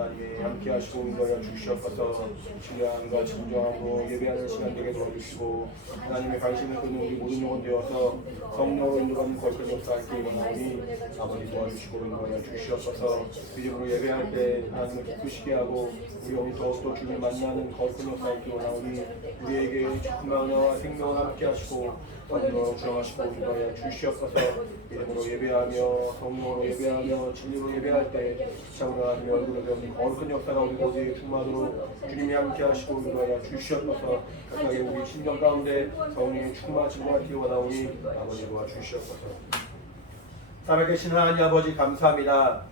하나님의 함께 하시고 인도하여 주시옵소서. 신령함과 진정하고 예배하는 시간 되게 도와주시고 하나님의 관심을 끄는 우리 모든 영혼 되어서 성령으로 인도하는 거룩한 역사할 원하오니 아버지 도와주시고 인도하여 주시옵소서. 믿음으로 예배할 때 하나님을 기쁘시게 하고 우리 영이 더욱더 주님을 만나는 거룩한 역사할 원하오니 우리에게 충만과 생명을 함께 하시고 성령으로 주장하시고 인도하여 주시옵소서. 믿음으로 예배하며 성령으로 예배하며 진리로 예배할 때 참으로 하나님의 얼굴을 배우는 거룩한 역사가 우리 모두에게 충만하도록 주님이 함께 하시고 인도하여 주시옵소서. 각각의 우리 심령 가운데 성령의 충만하신 것 같이 원하오니 아버지 도와 주시옵소서. 살아계신 하나님 아버지 감사합니다.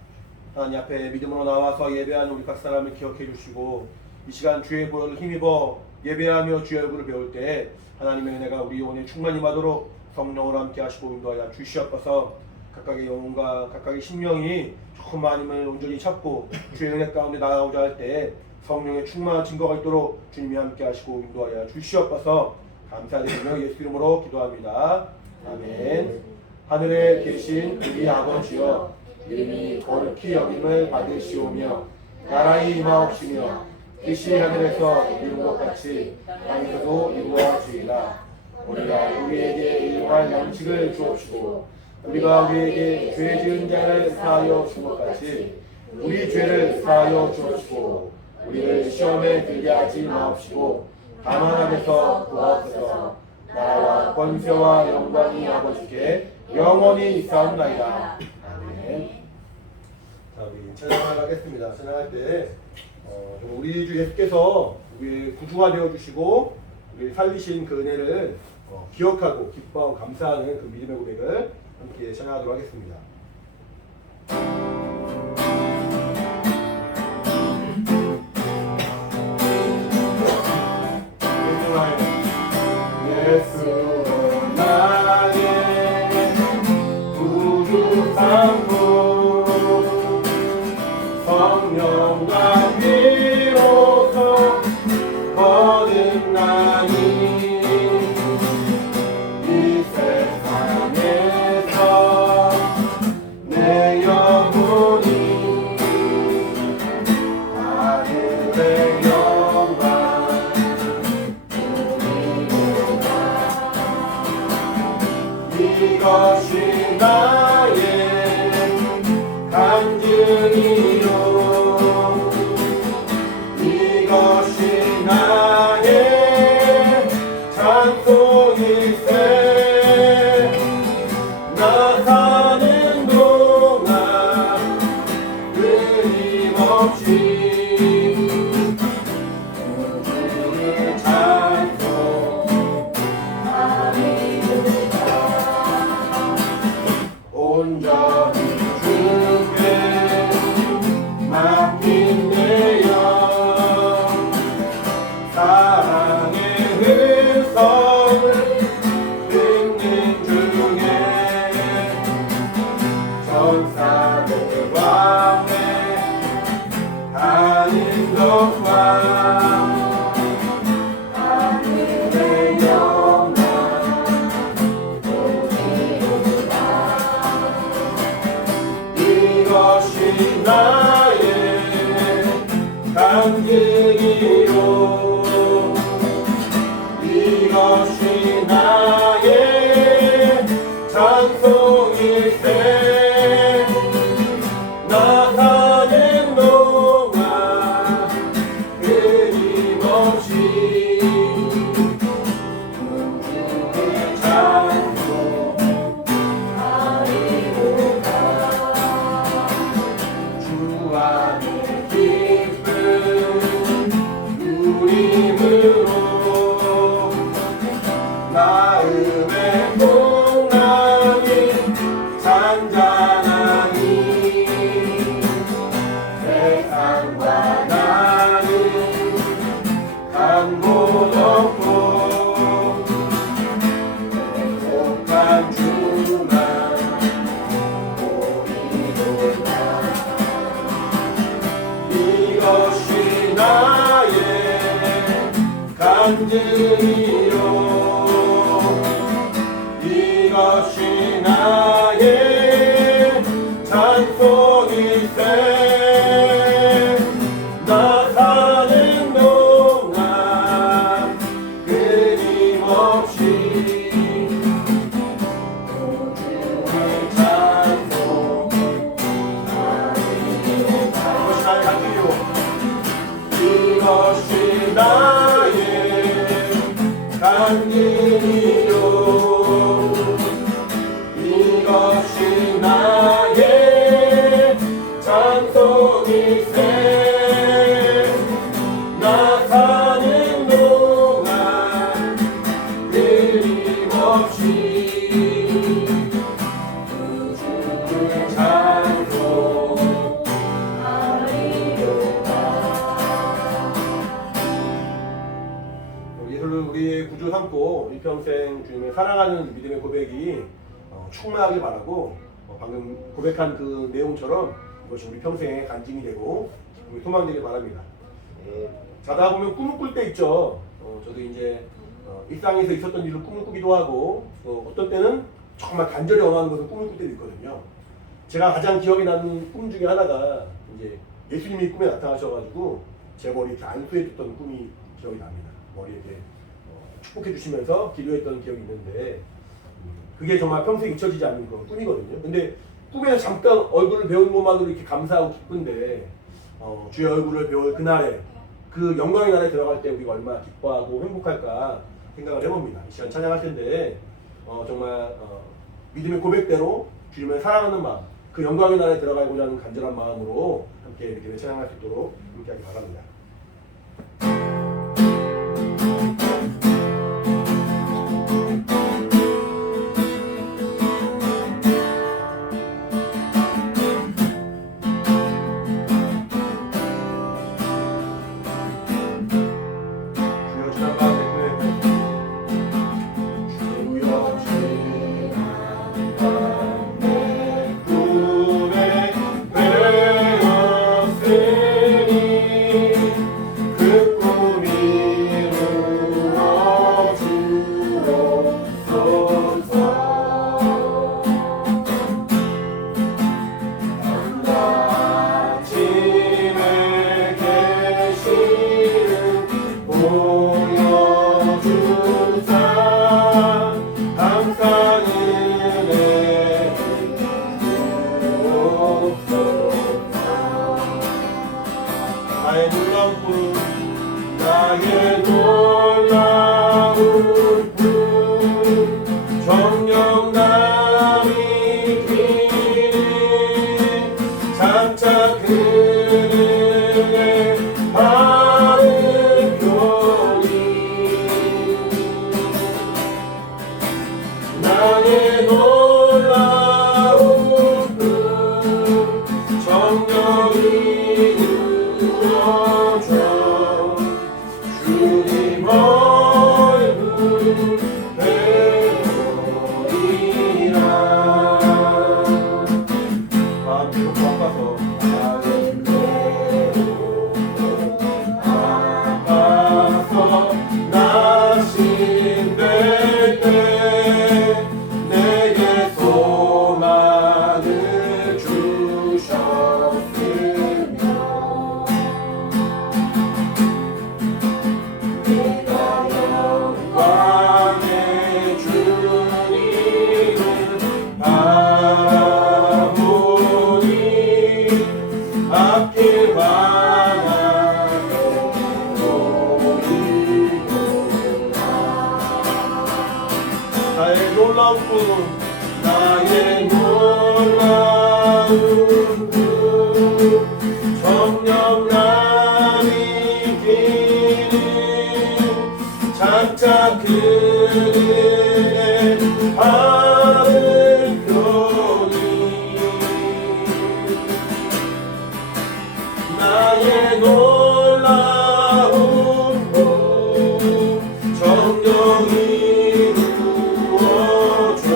하나님 앞에 믿음으로 나와서 예배하는 우리 각 사람을 기억해 주시고 이 시간 주의 보혈을 힘입어 예배하며 주의 얼굴을 배울 때 하나님의 은혜가 우리 영혼에 충만히 임하도록 성령으로 함께 하시고 인도하여 주시옵소서. 각각의 영혼과 각각의 심령이 조금 하나님을 온전히 찾고 주의 은혜 가운데 나아가고자 할 때 성령의 충만한 증거가 있도록 주님이 함께 하시고 인도하여 주시옵소서. 감사드리며 예수 이름으로 기도합니다. 아멘. 하늘에 계신 우리 아버지여, 이름이 거룩히 여김을 받으시오며 나라의 임하옵시며 뜻이 하늘에서 이룬 것 같이 땅에서도 이루어지이다. 우리가 우리에게 일용할 양식을 주옵시고 우리가 우리에게 죄 지은 자를 사하여 준 것 같이 우리 죄를 사하여 주옵시고 우리를 시험에 들게 하지 마옵시고 다만 악에서 구하옵소서. 나라와 권세와 영광이 아버지께 영원히 있사옵나이다. 아멘. 자, 우리 찬양을 하겠습니다. 찬양할 때 우리 주 예수께서 우리의 구주가 되어주시고 우리를 살리신 그 은혜를 기억하고 기뻐하고 감사하는 그 믿음의 고백을 함께 찬양하도록 하겠습니다. 예수로 나의 구주 삼고 성령과 비로소 거듭나니 이 세상에서 내 영혼이 하늘의 영광 이것이 나의 간증이요 이것이 나의 찬송일세 나 사는 동안 끊임없이 주를 찬송하리로다. 온전히 주께 맡긴 내 영 사랑의 음성을 듣는 중에 천사들 왕래 하는 것과 하늘의 영광 보리로다. 이것이 나의 간증이요 이것이 나의 찬송일세 나 사는 동안 끊임없이 주를 찬송하리로다. 주 안에 기쁨 누림으로 마음의 풍랑이 잔잔하니 세상과 나는 간 곳 없고 행복한 주만 보이도다. 이것이 나의 간증이요 이것이 나의 찬송일세 당신이요 이것이 나의 찬송이세 나 사는 동안 끊임없이 주의 찬송하리로다. 예술을 우리의 구주 삼고 일평생 주님을 사랑하는 믿음의 고백이 충만하길 바라고 방금 고백한 그 내용처럼 이것이 우리 평생의 간증이 되고 우리 소망되길 바랍니다. 자다 보면 꿈을 꿀 때 있죠. 저도 이제 일상에서 있었던 일을 꿈을 꾸기도 하고 어떤 때는 정말 간절히 원하는 것을 꿈을 꿀 때도 있거든요. 제가 가장 기억에 남는 꿈 중에 하나가 이제 예수님이 꿈에 나타나셔가지고 제 머리 이렇게 안수해줬던 꿈이 기억이 납니다. 머리 이렇게 축복해 주시면서 기도했던 기억이 있는데 그게 정말 평생 잊혀지지 않는 그런 꿈이거든요. 근데 꿈에서 잠깐 얼굴을 배우는 것만으로 이렇게 감사하고 기쁜데 주의 얼굴을 배울 그날에 그 영광의 날에 들어갈 때 우리가 얼마나 기뻐하고 행복할까 생각을 해봅니다. 이 시간 찬양할 텐데 정말 믿음의 고백대로 주님을 사랑하는 마음, 그 영광의 날에 들어가고자 하는 간절한 마음으로 함께 이렇게 찬양할 수 있도록 함께하기 바랍니다. 나의 놀라운 꿈 정령남이 기는 장차 그의 마른 표리 나의 놀라운 꿈 정령이 이루어져 주님 얼굴 배우리라. 마음으로 바꿔서 아파서 낙심될 때 내게 소망을 주셨으며 영광의 주님을 바라보니 앞길 바라보리로다. 나의 놀라운 꿈 나의 놀라운 꿈 정령남이 기는 장차 그의 마른 표리 나의 놀라운 꿈 정령이 이루어져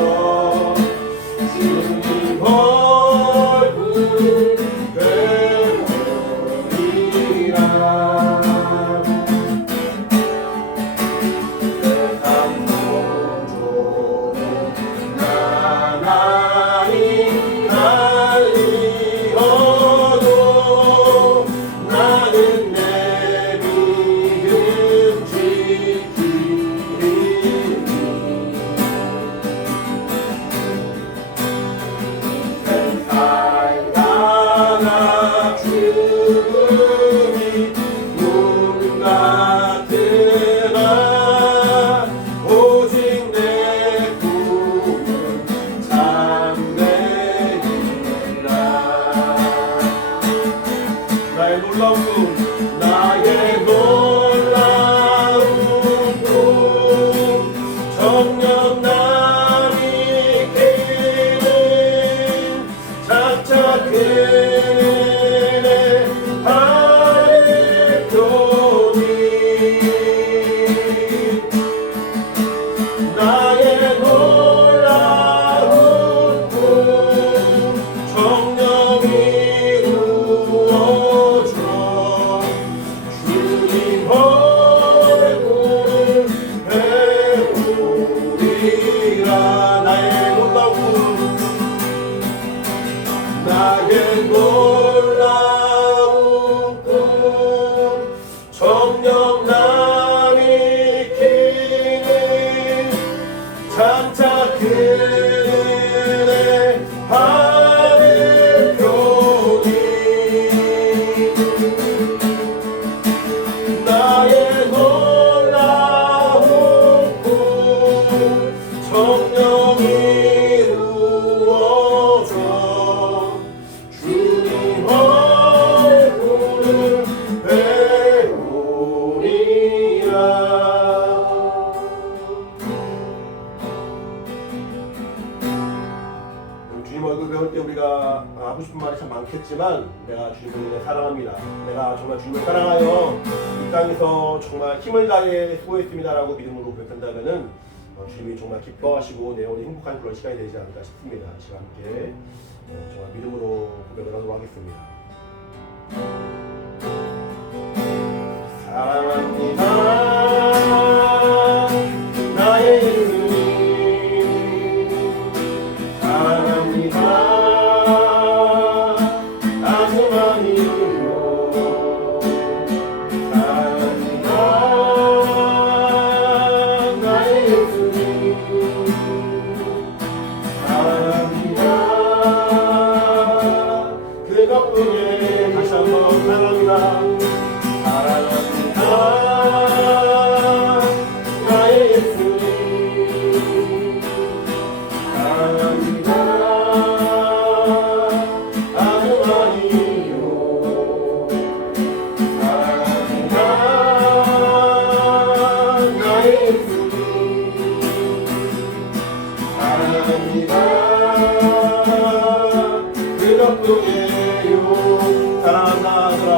주님 얼굴 배우리라. 놀라운 꿈 나의 놀라운 꿈 정녕 남이 기는 장차 그네 하늘 교리 나의 놀라운 꿈 정녕 이루어져 주님 얼굴을 배우리라 나의 놀라운 꿈 나의 놀라운 꿈 정녕 남이 키는 장차 그네 하늘 교리 나의 놀라운 꿈 정녕 이루어져 주님 얼굴을 배우리라 주님 얼굴 배울 때 우리가 하고 싶은 말이 참 많겠지만 내가 주님을 사랑합니다. 내가 정말 주님을 사랑하여 이 땅에서 정말 힘을 다해 수고했습니다라고 믿음으로 고백한다면은 주님이 정말 기뻐하시고 내 영혼이 행복한 그런 시간이 되지 않을까 싶습니다. 이 시간 함께 정말 믿음으로 고백을 하도록 하겠습니다. 사랑합니다 나의 예수님 사랑합니다 아주 많이요 사랑합니다 나의 예수님 사랑합니다 그 덕분에 다시 한번 사랑합니다 사랑합니다 나의 예수님 사랑합니다 아주 많이요 사랑합니다 나의 예수님 사랑합니다 그 덕분에요 사랑한다 하더라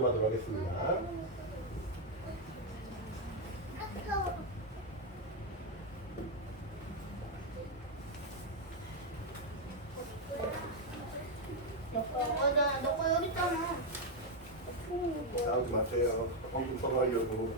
좀 하도록 하겠습니다. 너거 여기 있잖아. 나오지 마세요. 방금 서로 하려고.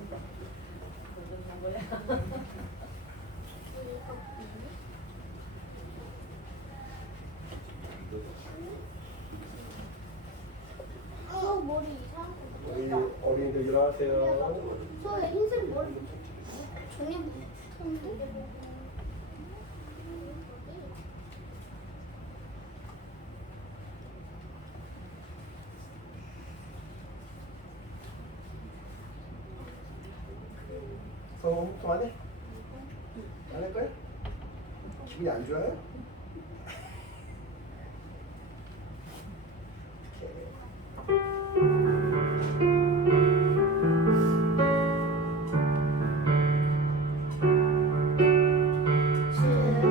머리 이상한 우리 어린이들 일어나세요. 저 흰색 머리 종이 붙었는데? 성 안 해? 안 할 거야? 기분이 안 좋아요?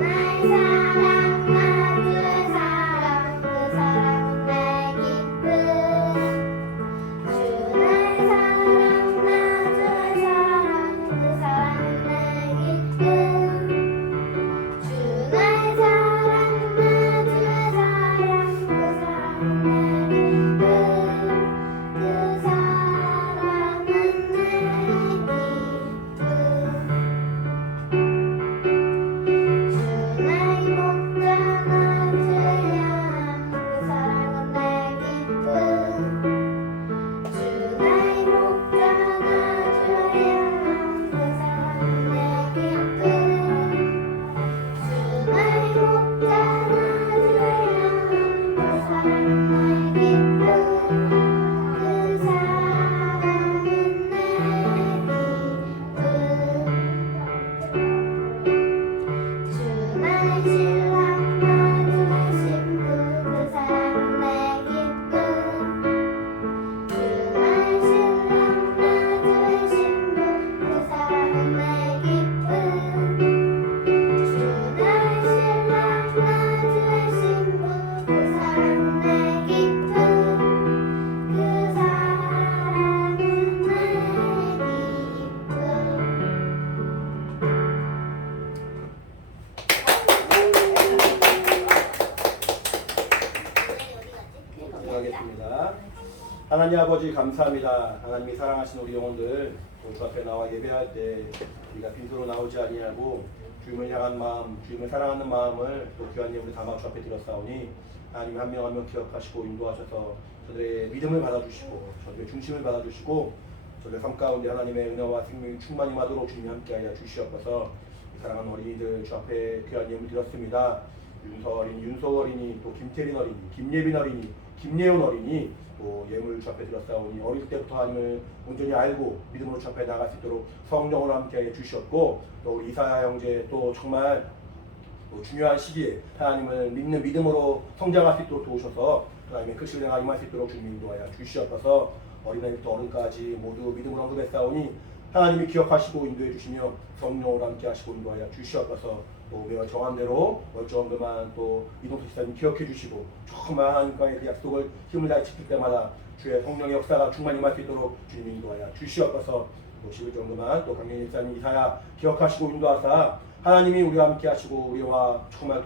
주날 사랑 나주의 사랑 그 사랑은 내 기쁨 주날 사랑 나주의 사랑 그 사랑은 내 기쁨 주날 사랑 나주의 사랑 그 사랑은 내 기쁨 그 사랑은 내 기쁨 주나의 목자 나주야 그 사랑은 내 기쁨 주나의 목자 나주야 그 사랑은 내 기쁨 주나의 목자 나주야 그 사랑은 내 기쁨 그 사랑은 내 기쁨 주나의 신랑 나주의 신부 그 사랑은 내 기쁨 주나의 신랑 나주의 신부 그 사랑은 내 기쁨 주나의 신랑 나주의 신부 그 사랑은 내 기쁨 그 사랑은 기도하겠습니다. 하나님 아버지 감사합니다. 하나님이 사랑하시는 우리 영혼들 주 앞에 나와 예배할 때 우리가 빈소로 나오지 아니하고 주님을 향한 마음, 주님을 사랑하는 마음을 또 귀한 예물을 담아 주 앞에 드렸사오니 하나님 한 명 한 명 기억하시고 인도하셔서 저들의 믿음을 받아주시고 저들의 중심을 받아주시고 저들의 삶 가운데 하나님의 은혜와 생명이 충만히 임하도록 주님이 함께하여 주시옵소서. 사랑하는 어린이들 주 앞에 귀한 예물 드렸습니다. 윤서 어린이, 윤소 어린이, 또 김태린 어린이, 김예빈 어린이, 김예훈 어린이 또 예물 주 앞에 드렸사오니 어릴 때부터 하나님을 온전히 알고 믿음으로 주 앞에 나갈 수 있도록 성령으로 함께하여 주셨고 또 우리 이사야 형제 또 정말 중요한 시기에 하나님을 믿는 믿음으로 성장할 수 있도록 도우셔서 하나님의 그 신뢰가 임할 수 있도록 주님 인도하여 주시옵소서. 어린아이부터 어른까지 모두 믿음으로 언급했사오니 하나님이 기억하시고 인도해 주시며 성령으로 함께 하시고 인도하여 주시옵소서. 또 우리가 정한 대로 멀쩡한 그만 또 이동수 지사님 기억해 주시고 정말 하나님과의 그 약속을 힘을 다해 지킬 때마다 주의 성령의 역사가 충만히 임할 수 있도록 주님 인도하여 주시옵소서. 또 11조 그만 또 강민희 목사님 이사야 기억하시고 인도하사 하나님이 우리와 함께 하시고 우리와 정말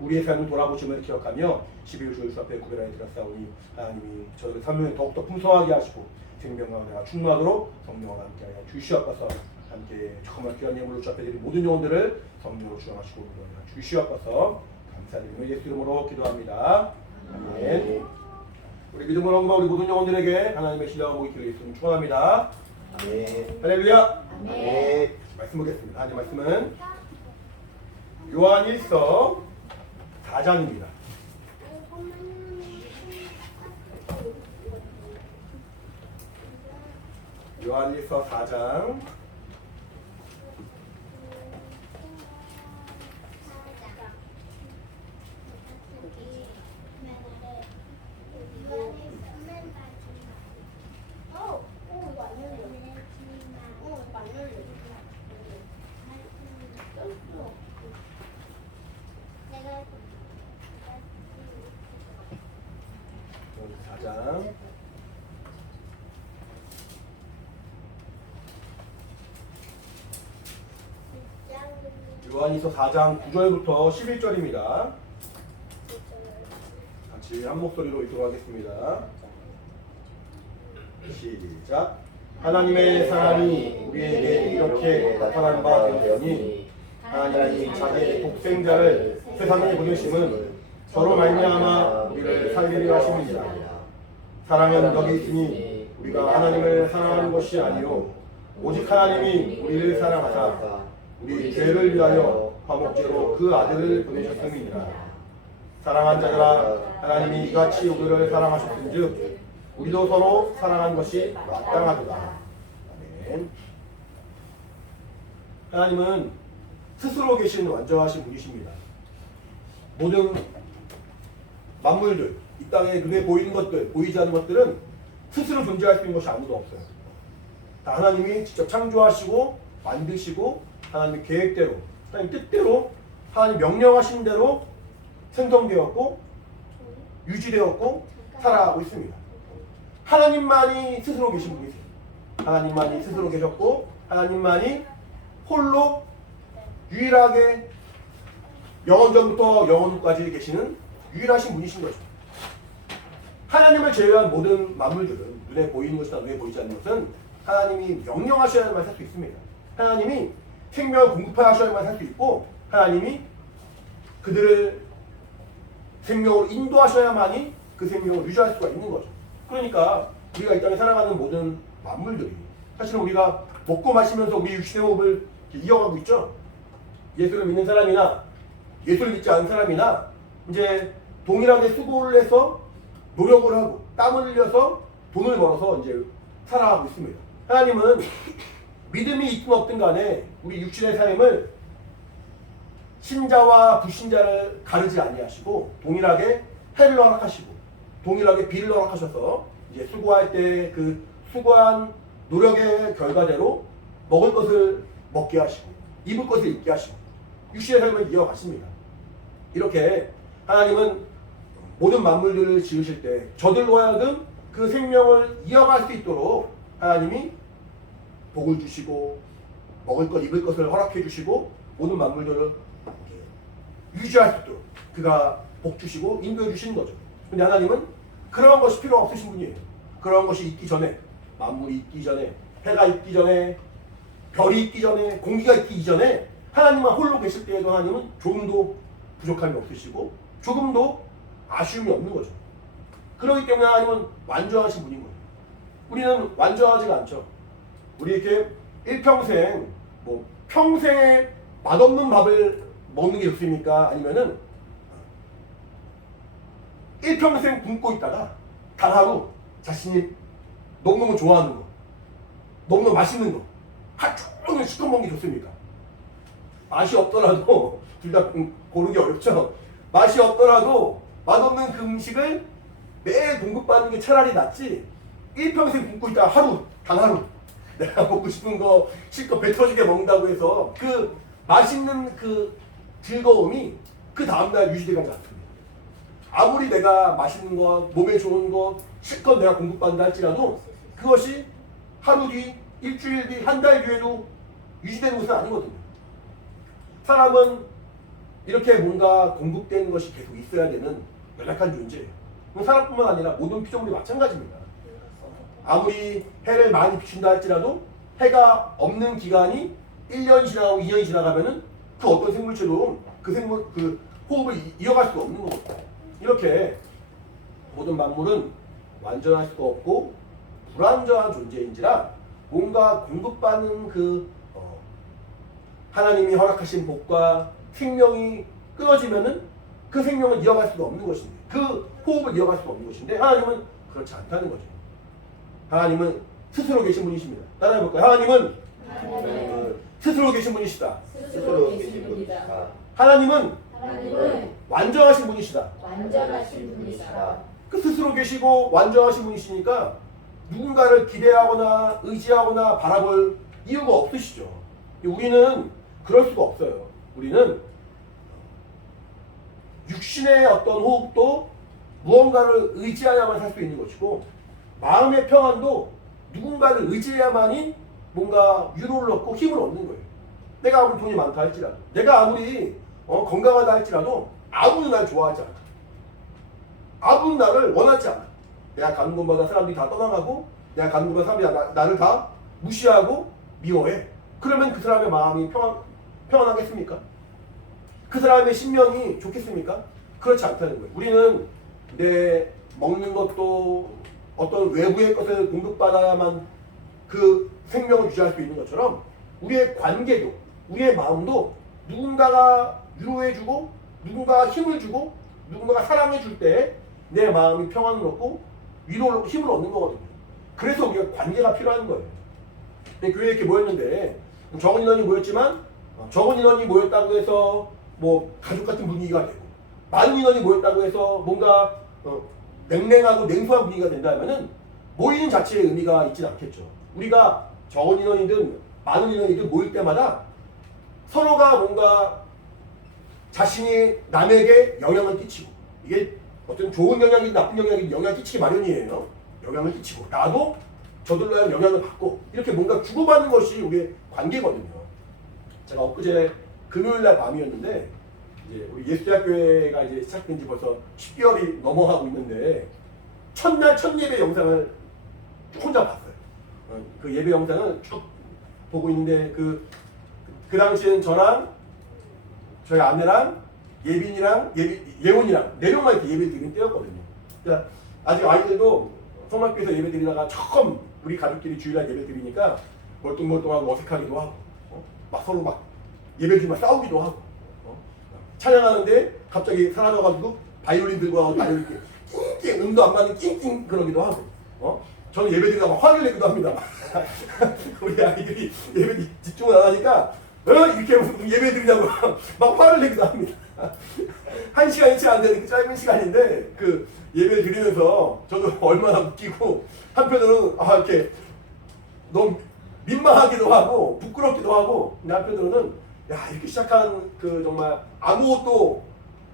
우리의 삶을 돌아보심을 기억하며 12주 주 앞에 구별하여 드렸사오니 하나님이 저희의 삶을 더욱더 풍성하게 하시고 생명과 은혜가 충만하도록 성령과 함께하여 주시옵소서. 함께 정말 귀한 예물로 주 앞에 드린 모든 영혼들을 성령으로 주장하시고 주시옵소서. 감사드리며 예수 이름으로 기도합니다. 아멘. 우리 믿음으로 언급한 우리 모든 영혼들에게 하나님의 신령한 복이 기를 예수님 축원합니다. 아멘. 할렐루야. 아멘. 말씀 보겠습니다. 하나님 말씀은 요한 1서 4장입니다. 요한 1서 4장 요한일서 4장 9절부터 11절입니다. 같이 한 목소리로 읽도록 하겠습니다. 시작. 하나님의 사랑이 우리에게 이렇게 나타난 바 되었으니 하나님이 자기의 독생자를 세상에 보내심은 저로 말미암아 우리를 살리려 하심이니라. 사랑은 여기 있으니 우리가 하나님을 사랑하는 것이 아니요 오직 하나님이 우리를 사랑하사 우리 죄를 위하여 화목제로 그 아들을 보내셨음이니라. 사랑한 자들아, 하나님이 이같이 우리를 사랑하셨은즉 우리도 서로 사랑한 것이 마땅하도다. 아멘. 하나님은 스스로 계신 완전하신 분이십니다. 모든 만물들, 이 땅에 눈에 보이는 것들, 보이지 않는 것들은 스스로 존재할 수 있는 것이 아무도 없어요. 다 하나님이 직접 창조하시고 만드시고 하나님의 계획대로, 하나님 뜻대로, 하나님 명령하신 대로 생성되었고 유지되었고 살아가고 있습니다. 하나님만이 스스로 계신 분이세요. 하나님만이 스스로 계셨고 하나님만이 홀로 유일하게 영원전부터 영원까지 계시는 유일하신 분이신 거죠. 하나님을 제외한 모든 만물들은 눈에 보이는 것이나 눈에 보이지 않는 것은 하나님이 명령하셔야만 살 수 있습니다. 하나님이 생명을 공급하셔야만 살 수 있고 하나님이 그들을 생명으로 인도하셔야만이 그 생명을 유지할 수가 있는 거죠. 그러니까 우리가 이 땅에 살아가는 모든 만물들이 사실은 우리가 먹고 마시면서 우리 육신의 호흡을 이어가고 있죠. 예수를 믿는 사람이나 예수를 믿지 않는 사람이나 이제 동일하게 수고를 해서 노력을 하고 땀을 흘려서 돈을 벌어서 이제 살아가고 있습니다. 하나님은 믿음이 있든 없든 간에 우리 육신의 삶을 신자와 불신자를 가르지 아니하시고 동일하게 해를 허락하시고 동일하게 비를 허락하셔서 이제 수고할 때 그 수고한 노력의 결과대로 먹을 것을 먹게 하시고 입을 것을 입게 하시고 육신의 삶을 이어가십니다. 이렇게 하나님은 모든 만물들을 지으실 때 저들로 하여금 그 생명을 이어갈 수 있도록 하나님이 복을 주시고 먹을 것 입을 것을 허락해 주시고 모든 만물들을 유지할 수 있도록 그가 복 주시고 인도해 주시는 거죠. 근데 하나님은 그런 것이 필요 없으신 분이에요. 그런 것이 있기 전에 만물이 있기 전에 해가 있기 전에 별이 있기 전에 공기가 있기 이전에 하나님만 홀로 계실 때에도 하나님은 조금도 부족함이 없으시고 조금도 아쉬움이 없는 거죠. 그렇기 때문에 하나님은 완전하신 분인 거예요. 우리는 완전하지가 않죠. 우리 이렇게 일평생 평생에 맛없는 밥을 먹는 게 좋습니까? 아니면은 일평생 굶고 있다가 단 하루 자신이 너무너무 좋아하는 거, 너무너무 맛있는 거 하루 종일 시켜 먹는 게 좋습니까? 맛이 없더라도 둘 다 고르기 어렵죠. 맛이 없더라도 맛없는 그 음식을 매일 공급받는 게 차라리 낫지 일평생 굶고 있다가 하루, 단 하루 내가 먹고 싶은 거 실컷 배 터지게 먹는다고 해서 그 맛있는 그 즐거움이 그 다음날 유지되지 않습니다. 아무리 내가 맛있는 것, 몸에 좋은 것 실컷 내가 공급받는다 할지라도 그것이 하루 뒤, 일주일 뒤, 한 달 뒤에도 유지되는 것은 아니거든요. 사람은 이렇게 뭔가 공급되는 것이 계속 있어야 되는 연약한 존재예요. 사람뿐만 아니라 모든 피조물이 마찬가지입니다. 아무리 해를 많이 비춘다 할지라도 해가 없는 기간이 1년이 지나가고 2년이 지나가면은 그 어떤 생물체도 그 호흡을 이어갈 수가 없는 거거든요. 이렇게 모든 만물은 완전할 수가 없고 불완전한 존재인지라 뭔가 공급받는 하나님이 허락하신 복과 생명이 끊어지면은 그 생명을 이어갈 수가 없는 것인데 그 호흡을 이어갈 수가 없는 것인데 하나님은 그렇지 않다는 거죠. 하나님은 스스로 계신 분이십니다. 따라해볼까요? 하나님은 스스로 계신 분이시다. 스스로 계신 분이다. 하나님은 하나님은 완전하신 분이시다. 완전하신 분이시다. 그 스스로 계시고 완전하신 분이시니까 누군가를 기대하거나 의지하거나 바라볼 이유가 없으시죠. 우리는 그럴 수가 없어요. 우리는 육신의 어떤 호흡도 무언가를 의지하야만 살 수 있는 것이고 마음의 평안도 누군가를 의지해야만이 뭔가 위로를 얻고 힘을 얻는 거예요. 내가 아무리 돈이 많다 할지라도, 내가 아무리 건강하다 할지라도 아무도 날 좋아하지 않아. 아무도 나를 원하지 않아. 내가 가는 곳마다 사람들이 다 떠나가고, 내가 가는 곳마다 사람들이 나를 다 무시하고 미워해. 그러면 그 사람의 마음이 평안하겠습니까? 그 사람의 신명이 좋겠습니까? 그렇지 않다는 거예요. 우리는 내 먹는 것도 어떤 외부의 것을 공급받아야만 그 생명을 유지할 수 있는 것처럼 우리의 관계도, 우리의 마음도 누군가가 위로해주고, 누군가가 힘을 주고, 누군가가 사랑해줄 때 내 마음이 평안을 얻고 위로를 얻고 힘을 얻는 거거든요. 그래서 우리가 관계가 필요한 거예요. 교회에 이렇게 모였는데 적은 인원이 모였지만 적은 인원이 모였다고 해서 뭐 가족 같은 분위기가 되고, 많은 인원이 모였다고 해서 뭔가 냉랭하고 냉소한 분위기가 된다면은 모이는 자체의 의미가 있지는 않겠죠. 우리가 적은 인원이든 많은 인원이든 모일 때마다 서로가 뭔가 자신이 남에게 영향을 끼치고, 이게 어떤 좋은 영향이든 나쁜 영향이든 영향을 끼치기 마련이에요. 영향을 끼치고 나도 저들로 영향을 받고, 이렇게 뭔가 주고받는 것이 우리의 관계거든요. 제가 엊그제 금요일날 밤이었는데, 이제 우리 예수대학교회가 이제 시작된 지 벌써 10개월이 넘어가고 있는데, 첫날 첫 예배 영상을 혼자 봤어요. 그 예배 영상을 쭉 보고 있는데, 그 당시엔 저랑 저희 아내랑 예빈이랑 예원이랑 4명만 이렇게 예배 드리는 때였거든요. 그러니까 아직 아이들도 성막교에서 예배 드리다가 처음 우리 가족끼리 주일날 예배 드리니까 멀뚱멀뚱하고 어색하기도 하고, 막 서로 막 예배 드리면 싸우기도 하고, 찬양하는데 갑자기 사라져가지고 바이올린 들고 하고 바이올린 낑낑 음도 안 맞는 낑낑 그러기도 하고, 저는 예배 드리다가 화를 내기도 합니다. 우리 아이들이 예배 집중을 안 하니까 이렇게 예배 드리냐고 막 화를 내기도 합니다. 1시간이 채 안 되는 그 짧은 시간인데 그 예배를 드리면서 저도 얼마나 웃기고, 한편으로는 이렇게 너무 민망하기도 하고 부끄럽기도 하고, 근데 한편으로는 이렇게 시작한 그 정말 아무것도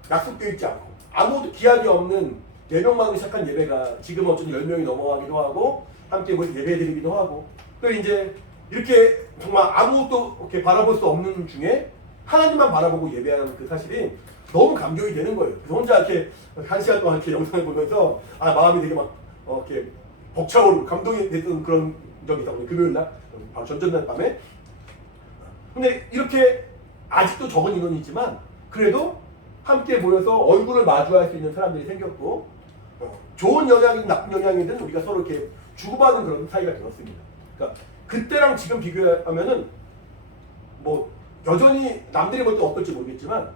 약속되어 있지 않고 아무것도 기약이 없는 4명만으로 시작한 예배가 지금 어쩌면 10명이 넘어가기도 하고, 함께 모여서 예배 드리기도 하고, 또 이제 이렇게 정말 아무것도 이렇게 바라볼 수 없는 중에 하나님만 바라보고 예배하는 그 사실이 너무 감격이 되는 거예요. 그래서 혼자 이렇게 1시간 동안 이렇게 영상을 보면서 마음이 되게 막 이렇게 벅차오르고 감동이 됐던 그런 적이 있었거든요. 금요일날, 바로 전전날 밤에. 근데 이렇게 아직도 적은 인원이지만 그래도 함께 모여서 얼굴을 마주할 수 있는 사람들이 생겼고, 좋은 영향이든 나쁜 영향이든 우리가 서로 이렇게 주고받는 그런 사이가 되었습니다. 그러니까 그때랑 지금 비교하면은 뭐 여전히 남들이 볼 때 어떨지 모르겠지만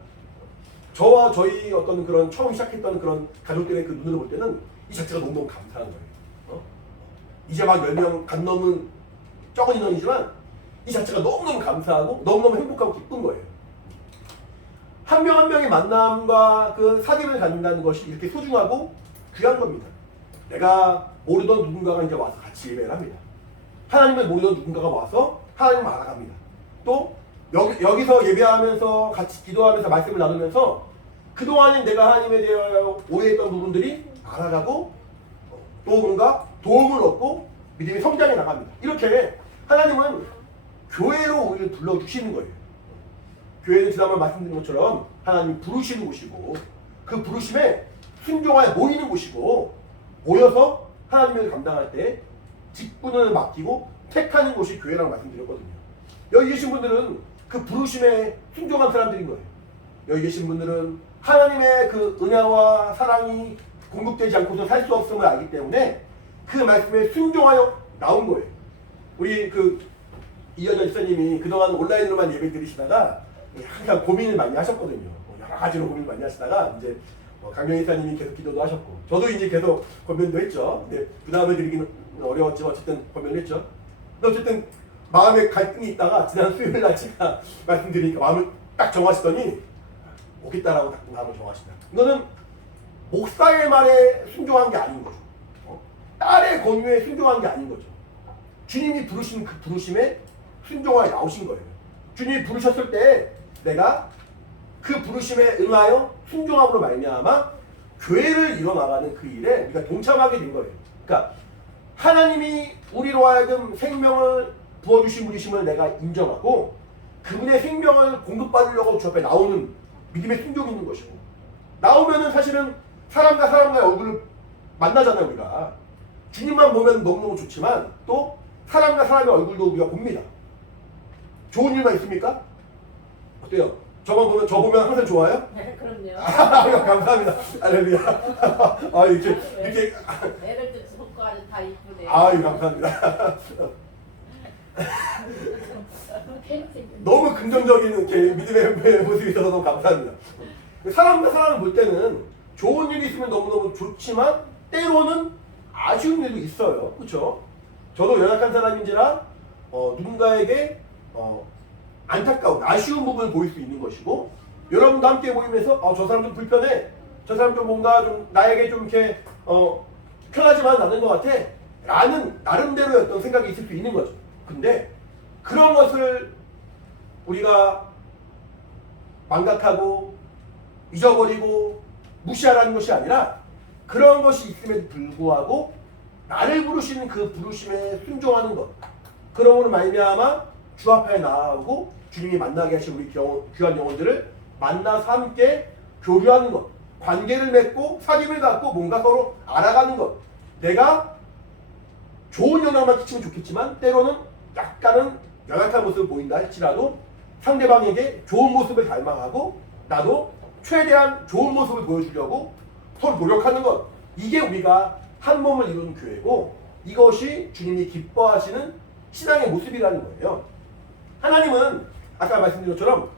저와 저희 어떤 그런 처음 시작했던 그런 가족들의 그 눈으로 볼 때는 이 자체가 너무너무 감사한 거예요. 이제 막 10명 간 넘은 적은 인원이지만 이 자체가 너무너무 감사하고 너무너무 행복하고 기쁜 거예요. 한 명 한 명의 만남과 그 사귐을 갖는다는 것이 이렇게 소중하고 귀한 겁니다. 내가 모르던 누군가가 이제 와서 같이 예배를 합니다. 하나님을 모르던 누군가가 와서 하나님을 알아갑니다. 또 여기서 예배하면서 같이 기도하면서 말씀을 나누면서 그동안에 내가 하나님에 대하여 오해했던 부분들이 알아가고, 또 뭔가 도움을 얻고 믿음이 성장해 나갑니다. 이렇게 하나님은 교회로 우리를 불러주시는 거예요. 교회는 지난번 말씀드린 것처럼 하나님이 부르시는 곳이고, 그 부르심에 순종하여 모이는 곳이고, 모여서 하나님을 감당할 때 직분을 맡기고 택하는 곳이 교회라고 말씀드렸거든요. 여기 계신 분들은 그 부르심에 순종한 사람들인 거예요. 여기 계신 분들은 하나님의 그 은혜와 사랑이 공급되지 않고서 살 수 없음을 알기 때문에 그 말씀에 순종하여 나온 거예요. 우리 그 이현정 집사님이 그동안 온라인으로만 예배 드리시다가 항상 고민을 많이 하셨거든요. 여러 가지로 고민을 많이 하시다가 이제 강경희 집사님이 계속 기도도 하셨고, 저도 이제 계속 권면도 했죠. 근데 그 다음에 드리기는 어려웠지만 어쨌든 권면을 했죠. 근데 어쨌든 마음에 갈등이 있다가 지난 수요일날 제가 말씀드리니까 마음을 딱 정하시더니 오겠다라고 딱 마음을 정하시다. 이거는 목사의 말에 순종한 게 아닌 거죠. 딸의 권유에 순종한 게 아닌 거죠. 주님이 부르신 그 부르심에 순종하여 나오신 거예요. 주님이 부르셨을 때 내가 그 부르심에 응하여 순종함으로 말미암아 교회를 이뤄나가는 그 일에 우리가 동참하게 된 거예요. 그러니까 하나님이 우리로 하여금 생명을 부어주신 분이심을 내가 인정하고, 그분의 생명을 공급받으려고 주 앞에 나오는 믿음의 순종이 있는 것이고, 나오면은 사실은 사람과 사람과의 얼굴을 만나잖아요. 우리가 주님만 보면 너무너무 좋지만 또 사람과 사람의 얼굴도 우리가 봅니다. 좋은 일만 있습니까? 어때요? 저 보면 항상 좋아요? 네, 그럼요. 감사합니다. 할렐루야. 이렇게 애들도 좋고 아주 다 이쁘네. 감사합니다. 너무 긍정적인 이렇게 믿음의 모습이 있어서 너무 감사합니다. 사람과 사람을 볼 때는 좋은 일이 있으면 너무너무 좋지만 때로는 아쉬운 일도 있어요. 그렇죠? 저도 연약한 사람인지라 누군가에게 안타까운 아쉬운 부분을 보일 수 있는 것이고, 여러분도 함께 모이면서 저 사람 좀 불편해, 저 사람 좀 뭔가 좀 나에게 좀 이렇게 편하지만 않는 것 같아 라는 나름대로의 어떤 생각이 있을 수 있는 거죠. 근데 그런 것을 우리가 망각하고 잊어버리고 무시하라는 것이 아니라, 그런 것이 있음에도 불구하고 나를 부르시는 그 부르심에 순종하는 것, 그러므로 말미암아 주 앞에 나아오고 주님이 만나게 하신 우리 귀한 영혼들을 만나서 함께 교류하는 것, 관계를 맺고 사귐을 갖고 뭔가 서로 알아가는 것. 내가 좋은 영향만 끼치면 좋겠지만 때로는 약간은 연약한 모습을 보인다 할지라도 상대방에게 좋은 모습을 닮아가고 나도 최대한 좋은 모습을 보여주려고 서로 노력하는 것, 이게 우리가 한 몸을 이루는 교회고, 이것이 주님이 기뻐하시는 신앙의 모습이라는 거예요. 하나님은 아까 말씀드린 것처럼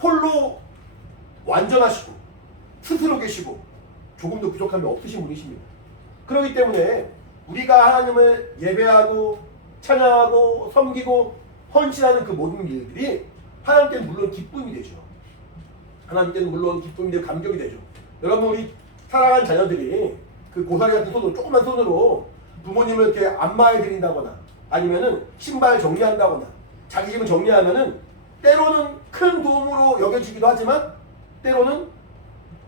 홀로 완전하시고 스스로 계시고 조금도 부족함이 없으신 분이십니다. 그렇기 때문에 우리가 하나님을 예배하고 찬양하고 섬기고 헌신하는 그 모든 일들이 하나님께는 물론 기쁨이 되죠. 하나님께는 물론 기쁨이 되고 감격이 되죠. 여러분, 우리 사랑하는 자녀들이 그 고사리 같은 손으로, 조그만 손으로 부모님을 이렇게 안마해 드린다거나 아니면은 신발 정리한다거나 자기 집을 정리하면은 때로는 큰 도움으로 여겨지기도 하지만 때로는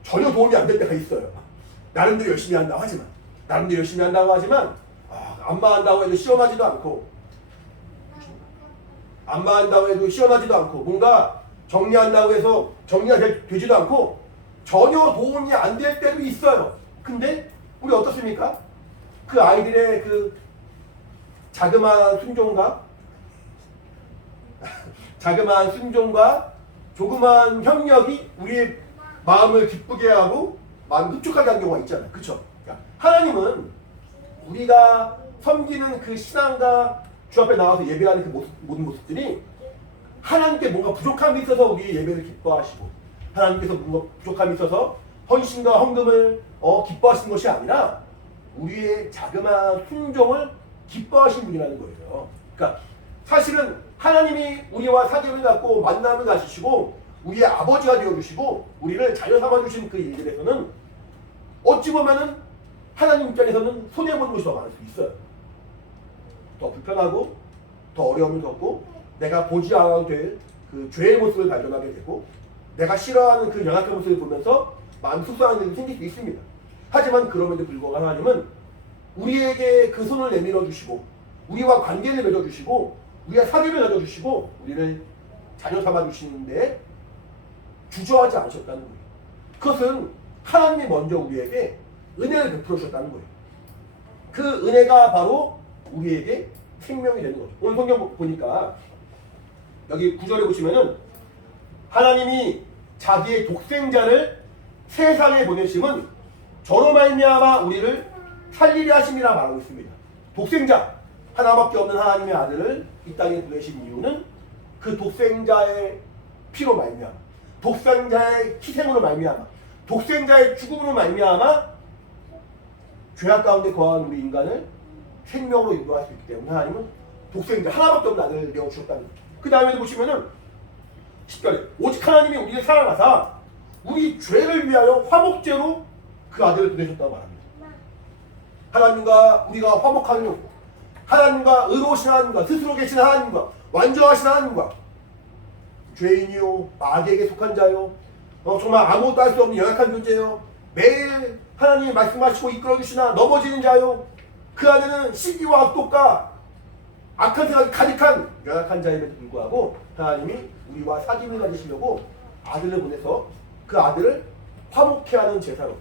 전혀 도움이 안 될 때가 있어요. 나름대로 열심히 한다고 하지만 안마한다고 해도 시원하지도 않고, 뭔가 정리한다고 해서 정리가 되지도 않고 전혀 도움이 안 될 때도 있어요. 근데 우리 어떻습니까? 그 아이들의 그 자그마한 순종과 조그마한 협력이 우리의 마음을 기쁘게 하고 마음을 흡족하게 하는 경우가 있잖아요. 그렇죠? 하나님은 우리가 섬기는 그 신앙과 주 앞에 나와서 예배하는 그 모든 모습들이 하나님께 뭔가 부족함이 있어서 우리의 예배를 기뻐하시고, 하나님께서 뭔가 부족함이 있어서 헌신과 헌금을 기뻐하시는 것이 아니라 우리의 자그마한 순종을 기뻐하시는 분이라는 거예요. 그러니까 사실은 하나님이 우리와 사귐을 갖고 만남을 가지시고 우리의 아버지가 되어주시고 우리를 자녀 삼아주신 그 일들에서는 어찌 보면은 하나님 입장에서는 손해보는 것이 더 많을 수 있어요. 더 불편하고 더 어려움을 겪고 내가 보지 않아도 될 그 죄의 모습을 발견하게 되고 내가 싫어하는 그 연약한 모습을 보면서 마음 속상한 일이 생길 수 있습니다. 하지만 그럼에도 불구하고 하나님은 우리에게 그 손을 내밀어 주시고 우리와 관계를 맺어 주시고 우리와 사귐을 가져 주시고 우리를 자녀 삼아 주시는데 주저하지 않으셨다는 거예요. 그것은 하나님이 먼저 우리에게 은혜를 베풀어 주셨다는 거예요. 그 은혜가 바로 우리에게 생명이 되는 거죠. 오늘 성경 보니까 여기 9절에 보시면은 하나님이 자기의 독생자를 세상에 보내심은 저로 말미암아 우리를 살리려 하심이라 말하고 있습니다. 독생자, 하나밖에 없는 하나님의 아들을 이 땅에 보내신 이유는 그 독생자의 피로 말미암아, 독생자의 희생으로 말미암아, 독생자의 죽음으로 말미암아 죄악 가운데 거한 우리 인간을 생명으로 인도할 수 있기 때문에 하나님은 독생자, 하나밖에 없는 아들을 내어주셨다는 거예요. 그 다음에도 보시면은 10절에 오직 하나님이 우리를 사랑하사 우리 죄를 위하여 화목제로 그 아들을 보내셨다고 말합니다. 하나님과 우리가 화목하려고, 하나님과 의로우신 하나님과 스스로 계신 하나님과 완전하신 하나님과 죄인이요 마귀에게 속한 자요 정말 아무것도 할 수 없는 연약한 존재요 매일 하나님이 말씀하시고 이끌어주시나 넘어지는 자요 그 안에는 시기와 악독과 악한 생각이 가득한 연약한 자임에도 불구하고 하나님이 우리와 사귐을 가지시려고 아들을 보내서 그 아들을 화목케 하는 제사로,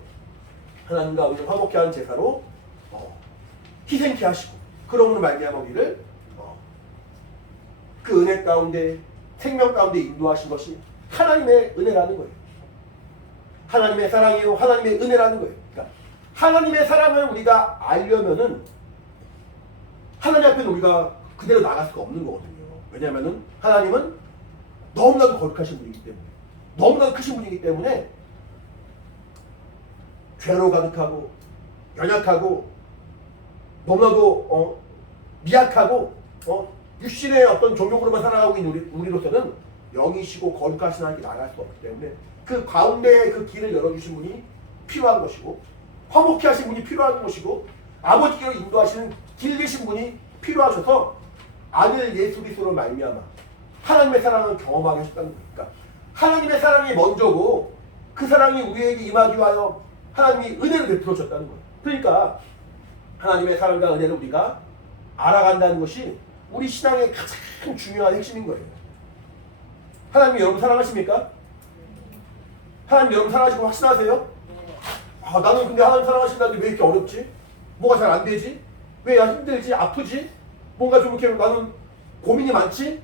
하나님과 우리를 화목케 하는 제사로 희생케 하시고, 그러므로 말미암아 우리를 그 은혜 가운데, 생명 가운데 인도하신 것이 하나님의 은혜라는 거예요. 하나님의 사랑이요, 하나님의 은혜라는 거예요. 그러니까 하나님의 사랑을 우리가 알려면은 하나님 앞에는 우리가 그대로 나갈 수가 없는 거거든요. 왜냐하면은 하나님은 너무나도 거룩하신 분이기 때문에, 너무나도 크신 분이기 때문에 죄로 가득하고 연약하고 너무나도 미약하고 육신의 어떤 종족으로만 살아가고 있는 우리로서는 영이시고 거룩하신 하나님께 나갈 수 없기 때문에 그 가운데 그 길을 열어주신 분이 필요한 것이고, 화목케 하신 분이 필요한 것이고, 아버지께로 인도하시는 길 계신 분이 필요하셔서 아들 예수 그리스도로 말미암아 하나님의 사랑을 경험하게 하셨다는 거니까, 하나님의 사랑이 먼저고 그 사랑이 우리에게 임하기 위하여 하나님이 은혜를 베풀어 줬다는 거예요. 그러니까 하나님의 사랑과 은혜를 우리가 알아간다는 것이 우리 신앙의 가장 중요한 핵심인 거예요. 하나님이 여러분 사랑하십니까? 하나님 여러분 사랑하시는 거 확신하세요? 아, 나는 근데 하나님 사랑하신다는데 왜 이렇게 어렵지? 뭐가 잘 안 되지? 왜 힘들지? 아프지? 뭔가 좀 이렇게 나는 고민이 많지?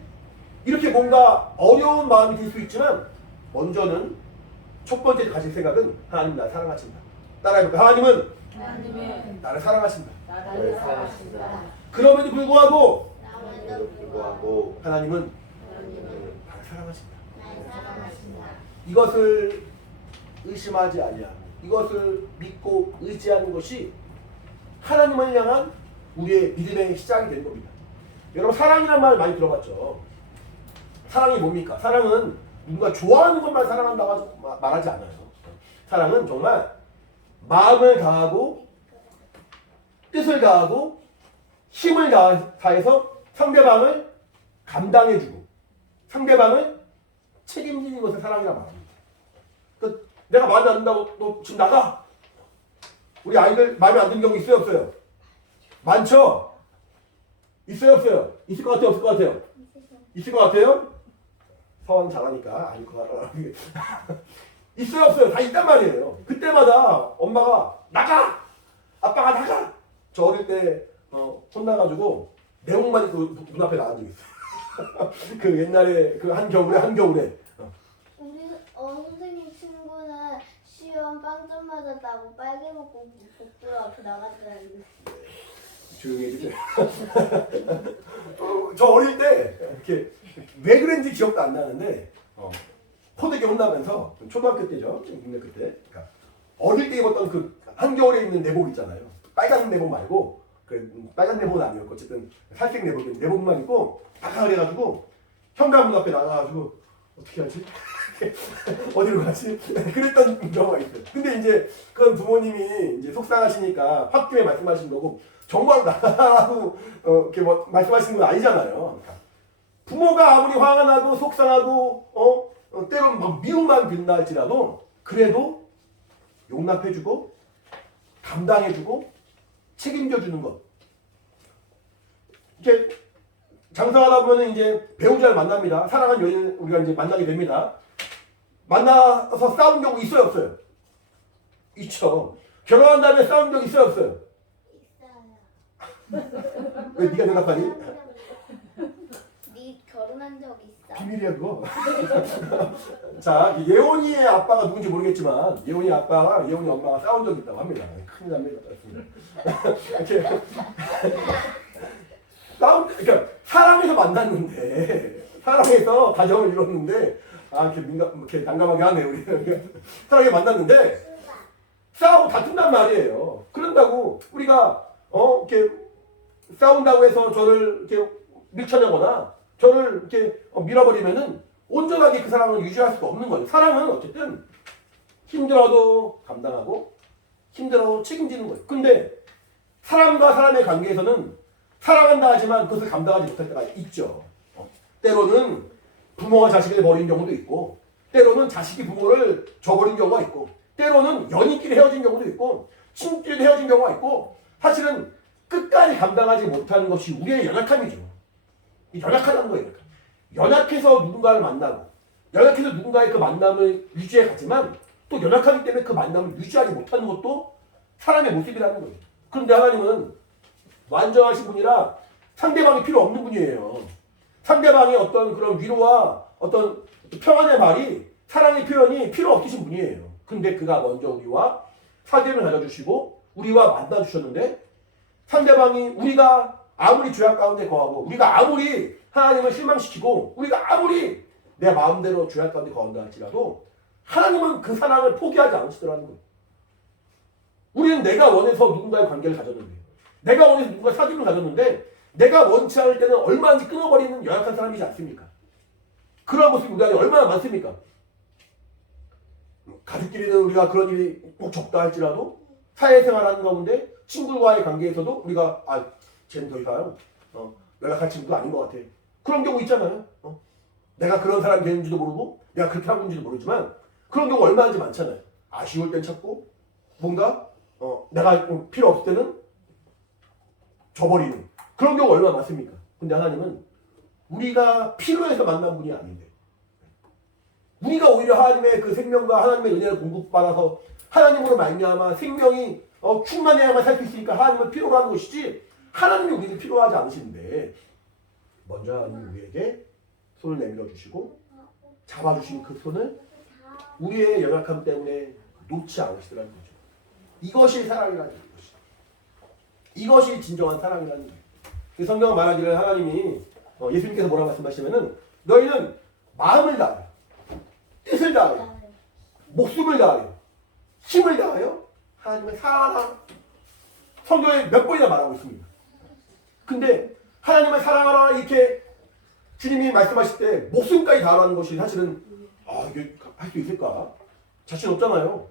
이렇게 뭔가 어려운 마음이 들 수 있지만, 먼저는 첫 번째 가질 생각은 하나님 나를 사랑하신다. 따라해볼까요? 하나님은 나를 사랑하신다. 나를 사랑하신다. 그럼에도 불구하고 남에도 하나님은 나를 사랑하신다. 날 사랑하신다. 이것을 의심하지 아니하고 이것을 믿고 의지하는 것이 하나님을 향한 우리의 믿음의 시작이 되는 겁니다. 여러분, 사랑이라는 말 많이 들어봤죠? 사랑이 뭡니까? 사랑은 누군가 좋아하는 것만 사랑한다고 말하지 않아요. 사랑은 정말 마음을 다하고 뜻을 다하고 힘을 다해서 상대방을 감당해주고 상대방을 책임지는 것을 사랑이라고 말합니다. 그러니까 내가 마음에 안 든다고 너 지금 나가! 우리 아이들 마음에 안 드는 경우 있어요, 없어요? 많죠? 있어요, 없어요? 있을 것 같아요, 없을 것 같아요? 있을 것 같아요? 서원 잘하니까 아닐 것 같아요. 있어요, 없어요? 다 있단 말이에요. 그때마다 엄마가 나가! 아빠가 나가! 저 어릴 때 혼나가지고 내복만 입고 눈앞에 나간 적이 있어요. 그 옛날에 그 한겨울에 우리 선생님 친구는 시험 빵점 맞았다고 빨개 먹고 복도 앞에 나갔더라고요. 조용히 해주세요. 저 어릴 때 이렇게 왜 그랬는지 기억도 안 나는데 호되게 혼나면서 초등학교 때죠, 국내학교 때. 그러니까 어릴 때 입었던 그 한겨울에 입는 내복 있잖아요. 빨간 내복 말고 그 빨간 내복은 아니었고 어쨌든 살색 내복만 입고 나가 그래가지고 현관문 앞에 나가가지고 어떻게 하지? 어디로 가지? 그랬던 경우가 있어요. 근데 이제 그건 부모님이 이제 속상하시니까 홧김에 말씀하신 거고 정말 나라고 이렇게 뭐 말씀하시는 건 아니잖아요. 그러니까 부모가 아무리 화가 나고 속상하고 때로는 막 미움만 빈다 할지라도 그래도 용납해주고 감당해주고 책임져주는 것. 이렇게 장사하다 보면 이제 배우자를 만납니다. 사랑하는 여인을 우리가 이제 만나게 됩니다. 만나서 싸운 경우 있어요, 없어요? 있죠. 결혼한 다음에 싸운 적 있어요, 없어요? 있어요. 왜 네가 대답하니? 네 결혼한 적 있어? 비밀이야 그거. 자, 예원이의 아빠가 누군지 모르겠지만 예원이 아빠가 예원이 엄마가 싸운 적이 있다고 합니다. 큰일 납니다. 이렇게 그러니까 사랑해서 만났는데 사랑해서 가정을 이뤘는데 이렇게 난감하게 하네 우리. 사랑해 만났는데 싸우고 다툰단 말이에요. 그런다고 우리가 이렇게 싸운다고 해서 저를 이렇게 밀쳐내거나 저를 이렇게 밀어버리면은 온전하게 그 사랑을 유지할 수가 없는 거예요. 사랑은 어쨌든 힘들어도 감당하고 힘들어도 책임지는 거예요. 근데 사람과 사람의 관계에서는 사랑한다 하지만 그것을 감당하지 못할 때가 있죠. 때로는 부모가 자식을 버린 경우도 있고 때로는 자식이 부모를 저버린 경우가 있고 때로는 연인끼리 헤어진 경우도 있고 친구끼리 헤어진 경우가 있고 사실은 끝까지 감당하지 못하는 것이 우리의 연약함이죠. 연약하다는 거예요. 연약해서 누군가를 만나고 연약해서 누군가의 그 만남을 유지해 가지만 또 연약하기 때문에 그 만남을 유지하지 못하는 것도 사람의 모습이라는 거예요. 그런데 하나님은 완전하신 분이라 상대방이 필요 없는 분이에요. 상대방의 어떤 그런 위로와 어떤 평안의 말이 사랑의 표현이 필요 없으신 분이에요. 근데 그가 먼저 우리와 사귐을 가져주시고 우리와 만나주셨는데 상대방이 우리가 아무리 죄악 가운데 거하고 우리가 아무리 하나님을 실망시키고 우리가 아무리 내 마음대로 죄악 가운데 거한다 할지라도 하나님은 그 사랑을 포기하지 않으시더라는 거예요. 우리는 내가 원해서 누군가의 관계를 가졌는데 내가 원해서 누군가 사귐을 가졌는데 내가 원치 않을 때는 얼마든지 끊어버리는 연약한 사람이지 않습니까? 그런 모습이 우리 안에 얼마나 많습니까? 가족끼리는 우리가 그런 일이 꼭 적다 할지라도 사회생활하는 가운데 친구와의 관계에서도 우리가 쟤는 더 이상 연락할 친구도 아닌 것 같아. 그런 경우 있잖아요. 내가 그런 사람이 되는지도 모르고 내가 그렇게 하고 있는지도 모르지만 그런 경우 얼마든지 많잖아요. 아쉬울 땐 찾고 뭔가 내가 필요 없을 때는 줘버리는 그런 경우 얼마나 많습니까? 근데 하나님은 우리가 필요해서 만난 분이 아닌데 우리가 오히려 하나님의 그 생명과 하나님의 은혜를 공급받아서 하나님으로 말미암아 생명이 충만해야만 살 수 있으니까 하나님을 필요로 하는 것이지 하나님이 우리를 필요하지 않으시는데 먼저 하나님이 우리에게 손을 내밀어 주시고 잡아주신 그 손을 우리의 연약함 때문에 놓지 않으시더라는 거죠. 이것이 사랑이라는 것이죠. 이것이 진정한 사랑이라는 거예요. 그 성경은 말하기를 하나님이 예수님께서 뭐라고 말씀하시면은 너희는 마음을 다하여 뜻을 다하여 목숨을 다하여 힘을 다하여 하나님을 사랑하라. 성경에 몇 번이나 말하고 있습니다. 근데 하나님을 사랑하라 이렇게 주님이 말씀하실 때 목숨까지 다하라는 것이 사실은 이게 할 수 있을까? 자신 없잖아요.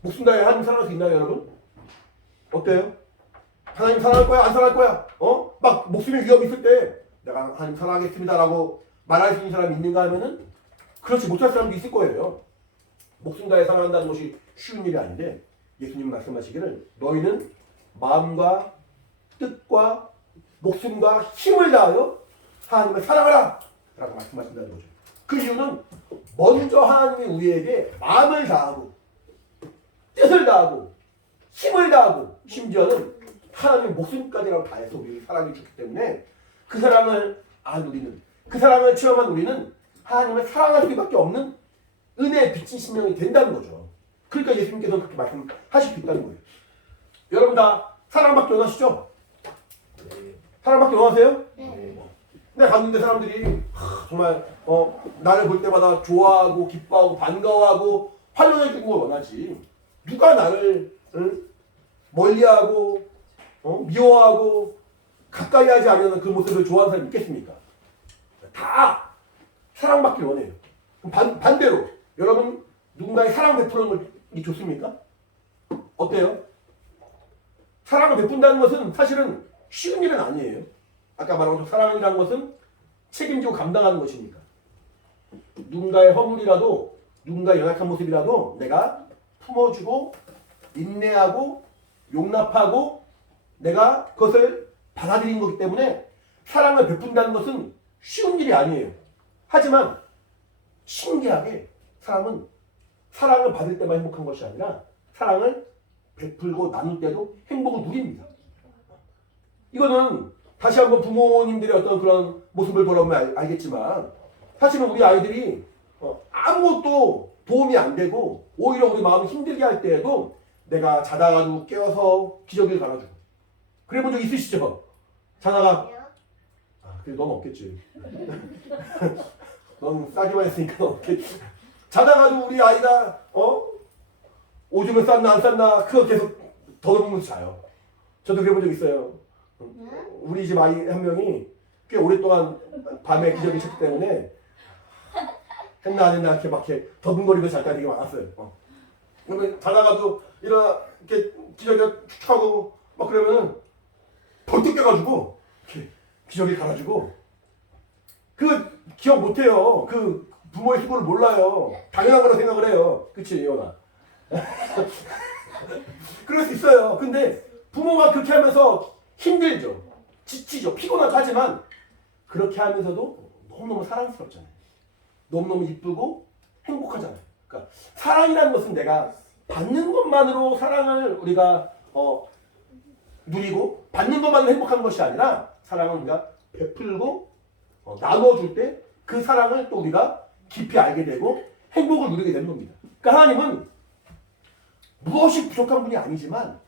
목숨 다해 하나님 사랑할 수 있나요, 여러분? 어때요? 하나님 사랑할 거야? 안 사랑할 거야? 막 목숨의 위협이 있을 때 내가 하나님 사랑하겠습니다라고 말할 수 있는 사람이 있는가 하면은 그렇지 못할 사람도 있을 거예요. 목숨 다해 사랑한다는 것이 쉬운 일이 아닌데 예수님 말씀하시기를 너희는 마음과 뜻과 목숨과 힘을 다하여 하나님을 사랑하라 라고 말씀하신다는 거죠. 그 이유는 먼저 하나님이 우리에게 마음을 다하고 뜻을 다하고 힘을 다하고 심지어는 하나님의 목숨까지라고 다해서 우리를 사랑해 주기 때문에 그 사랑을 우리는 그 사랑을 체험한 우리는 하나님을 사랑할 수밖에 없는 은혜에 비친 심령이 된다는 거죠. 그러니까 예수님께서 그렇게 말씀하실 수 있다는 거예요. 여러분 다 사랑받기 원하시죠? 사랑받기 원하세요? 네. 근데 갔는데 사람들이 정말 나를 볼 때마다 좋아하고 기뻐하고 반가워하고 환영해주는 걸 원하지. 누가 나를 멀리하고 미워하고 가까이하지 않으면 그 모습을 좋아하는 사람이 있겠습니까? 다 사랑받기 원해요. 반대로 여러분 누군가의 사랑 베푸는 게 좋습니까? 어때요? 사랑을 베푼다는 것은 사실은 쉬운 일은 아니에요. 아까 말한 것처럼 사랑이라는 것은 책임지고 감당하는 것이니까. 누군가의 허물이라도 누군가의 연약한 모습이라도 내가 품어주고 인내하고 용납하고 내가 그것을 받아들인 거기 때문에 사랑을 베푼다는 것은 쉬운 일이 아니에요. 하지만 신기하게 사람은 사랑을 받을 때만 행복한 것이 아니라 사랑을 베풀고 나눌 때도 행복을 누립니다. 이거는 다시 한번 부모님들의 어떤 그런 모습을 돌아보면 알겠지만 사실은 우리 아이들이 아무것도 도움이 안 되고 오히려 우리 마음을 힘들게 할 때에도 내가 자다가도 깨워서 기저귀를 갈아주고 그래 본 적 있으시죠? 자다가 그래 넌 없겠지. 넌 싸기만 했으니까 없겠지. 자다가도 우리 아이가 오줌을 쌌나 안 쌌나 그거 계속 더듬으면서 자요. 저도 그래 본 적 있어요. 우리 집 아이 한 명이 꽤 오랫동안 밤에 기저귀 쳤기 때문에 했나 안 했나 이렇게 더듬거리고 잘 때가 되게 많았어요. 그러면 자다가도 이렇게 기저귀가 축축하고 막 그러면은 벌떡 깨가지고 이렇게 기저귀 갈아주고 그 기억 못해요. 그 부모의 힘을 몰라요. 당연한 거라 생각을 해요. 그치 이현아? 그럴 수 있어요. 근데 부모가 그렇게 하면서 힘들죠. 지치죠. 피곤하죠. 하지만 그렇게 하면서도 너무너무 사랑스럽잖아요. 너무너무 이쁘고 행복하잖아요. 그러니까 사랑이라는 것은 내가 받는 것만으로 사랑을 우리가 누리고 받는 것만으로 행복한 것이 아니라 사랑은 우리가 베풀고 나눠줄 때 그 사랑을 또 우리가 깊이 알게 되고 행복을 누리게 되는 겁니다. 그러니까 하나님은 무엇이 부족한 분이 아니지만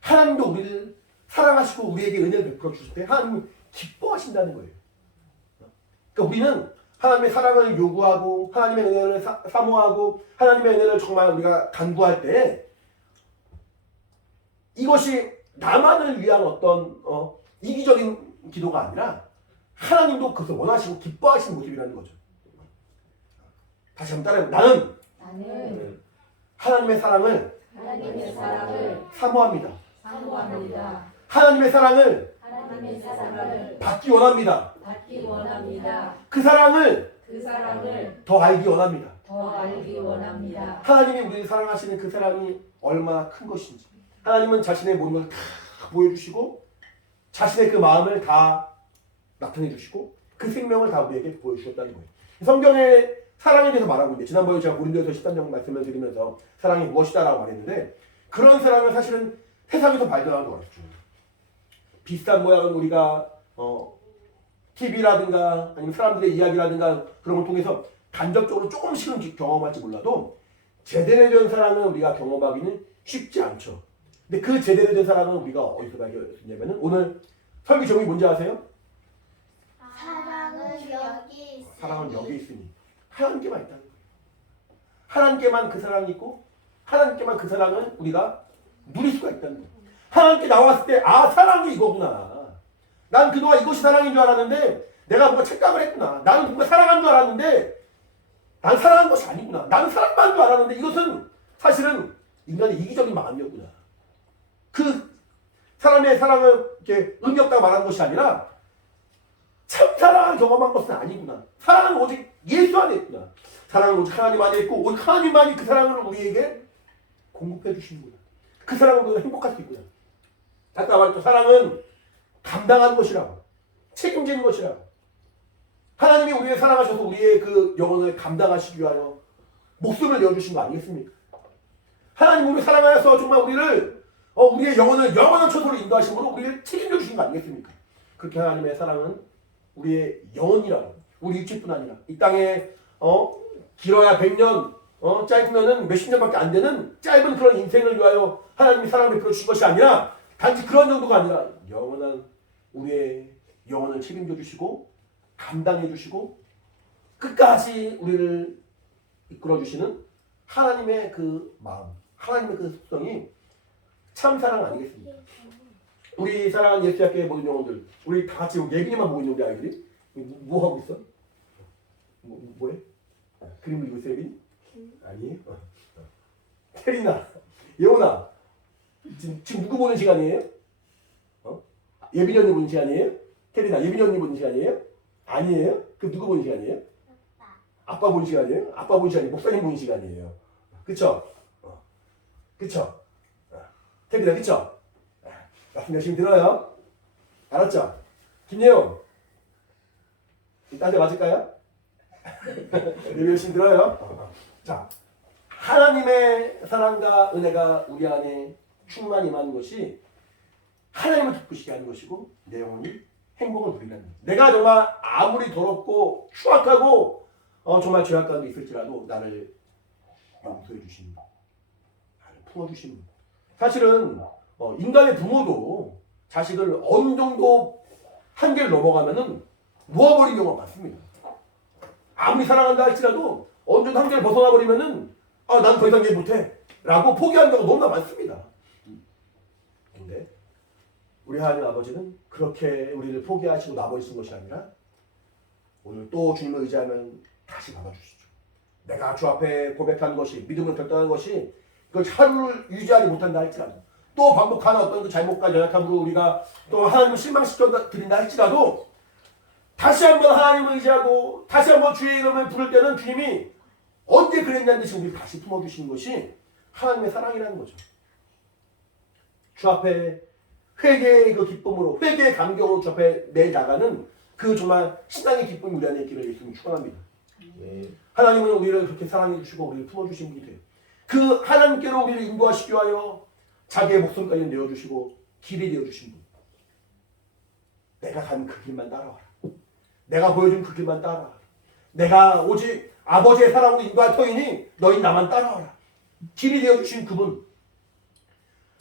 하나님도 우리를 사랑하시고 우리에게 은혜를 베풀어 주실 때 하나님은 기뻐하신다는 거예요. 그러니까 우리는 하나님의 사랑을 요구하고 하나님의 은혜를 사모하고 하나님의 은혜를 정말 우리가 간구할 때 이것이 나만을 위한 어떤 이기적인 기도가 아니라 하나님도 그것을 원하시고 기뻐하시는 모습이라는 거죠. 다시 한번 따라해보세요. 나는 하나님의 사랑을 하나님의 사랑을 사모합니다. 사모합니다. 하나님의 사랑을 하나님의 사랑을 받기 원합니다. 받기 원합니다. 그 사랑을 그 사랑을 더 알기 원합니다. 더 알기 원합니다. 하나님이 우리를 사랑하시는 그 사랑이 얼마나 큰 것인지 하나님은 자신의 모든 것을 다 보여주시고 자신의 그 마음을 다 나타내 주시고 그 생명을 다 우리에게 보여주셨다는 거예요. 성경에 사랑에 대해서 말하고 있는데 지난번에 제가 고린도에서 13장 말씀을 드리면서 사랑이 무엇이다라고 말했는데 그런 사랑을 사실은 세상에서 발견하는 거 같죠. 비슷한 모양은 우리가 TV라든가 아니면 사람들의 이야기라든가 그런 걸 통해서 간접적으로 조금씩은 경험할지 몰라도 제대로 된 사랑은 우리가 경험하기는 쉽지 않죠. 근데 그 제대로 된 사랑은 우리가 어디서 발견했냐면은 오늘 설교 제목이 뭔지 아세요? 사랑은 여기 있으니. 사랑은 여기 있으니 하나님께만 있다는 거예요. 하나님께만 그 사랑이 있고 하나님께만 그 사랑을 우리가 누릴 수가 있다는 거예요. 하나님께 나왔을 때 사랑이 이거구나. 난 그동안 이것이 사랑인 줄 알았는데 내가 뭔가 착각을 했구나. 나는 뭔가 사랑한 줄 알았는데 난 사랑한 것이 아니구나. 나는 사랑받은 줄 알았는데 이것은 사실은 인간의 이기적인 마음이었구나. 그 사람의 사랑을 이렇게 의미 없다고 말하는 것이 아니라 참 사랑을 경험한 것은 아니구나. 사랑은 오직 예수 안에 있구나. 사랑은 오직 하나님 안에 있고 오직 하나님만이 그 사랑을 우리에게 공급해 주시는구나. 그 사랑을 우리가 행복할 수 있구나. 아까 말했죠. 사랑은 감당하는 것이라고. 책임지는 것이라고. 하나님이 우리를 사랑하셔서 우리의 그 영혼을 감당하시기 위하여 목숨을 내어주신 거 아니겠습니까? 하나님 우리를 사랑하여서 정말 우리를 우리의 영혼을 영원한 처소로 인도하심으로 우리를 책임져 주신 거 아니겠습니까? 그렇게 하나님의 사랑은 우리의 영혼이라고. 우리 육체뿐 아니라 이 땅에 길어야 100년 짧으면은 몇십 년밖에 안 되는 짧은 그런 인생을 위하여 하나님이 사랑을 베풀어 주신 것이 아니라 단지 그런 정도가 아니라 영원한 우리의 영혼을 책임져 주시고 감당해 주시고 끝까지 우리를 이끌어 주시는 하나님의 그 마음, 하나님의 그 속성이 참 사랑 아니겠습니까? 우리 사랑하는 예수학교의 모든 영혼들, 우리 다 같이 예빈이만 보고 있는 우리 아이들이 뭐 하고 있어? 뭐해? 그림을 그리고 있어 예빈이? 아니에요? 태리나, 예원아, 지금 누구 보는 시간이에요? 예빈이 언니 보는 시간이에요? 태리나, 예빈이 언니 보는 시간이에요? 아니에요? 그럼 누구 보는 시간이에요? 아빠 보는 시간이에요? 아빠 보는 시간이 목사님 보는 시간이에요. 그쵸? 그쵸? 태빈아, 그쵸? 말씀 열심히 들어요. 알았죠? 김예용, 딴 데 맞을까요? 네, 열심히 들어요. 자, 하나님의 사랑과 은혜가 우리 안에 충만히 임하는 것이 하나님을 기쁘시게 하는 것이고 내 영혼이 행복을 누리는 거예요. 내가 정말 아무리 더럽고 추악하고 정말 죄악 가운데 있을지라도 나를 용서해 주시는 분, 나를 품어주시는 분. 사실은 인간의 부모도 자식을 어느 정도 한계를 넘어가면은 놓아버리는 경우가 많습니다. 아무리 사랑한다 할지라도 어느 정도 한계를 벗어나 버리면은 난 더 이상 얘 못해 라고 포기하는 경우가 너무나 많습니다. 근데 우리 하나님 아버지는 그렇게 우리를 포기하시고 놔버리신 것이 아니라 오늘 또 주님을 의지하면 다시 받아주시죠. 내가 주 앞에 고백한 것이 믿음을 결단한 것이 그걸 하루를 유지하지 못한다 할지라도 또 반복하는 어떤 그 잘못과 연약함으로 우리가 또 하나님을 실망시켜 드린다 할지라도 다시 한번 하나님을 의지하고 다시 한번 주의 이름을 부를 때는 주님이 언제 그랬냐는 듯이 우리를 다시 품어주시는 것이 하나님의 사랑이라는 거죠. 주 앞에 회개의 그 기쁨으로 회개의 감격으로 주 앞에 내나가는 그 정말 신앙의 기쁨이 우리 안에 있기를 예수님 축원합니다. 하나님은 우리를 그렇게 사랑해 주시고 우리를 품어주신 분이 돼요. 그 하나님께로 우리를 인도하시기 위하여 자기의 목숨까지 내어주시고 길이 되어주신 분. 내가 간 그 길만 따라와라. 내가 보여준 그 길만 따라와라. 내가 오직 아버지의 사랑으로 인도할 터이니 너희 나만 따라와라. 길이 되어주신 그분.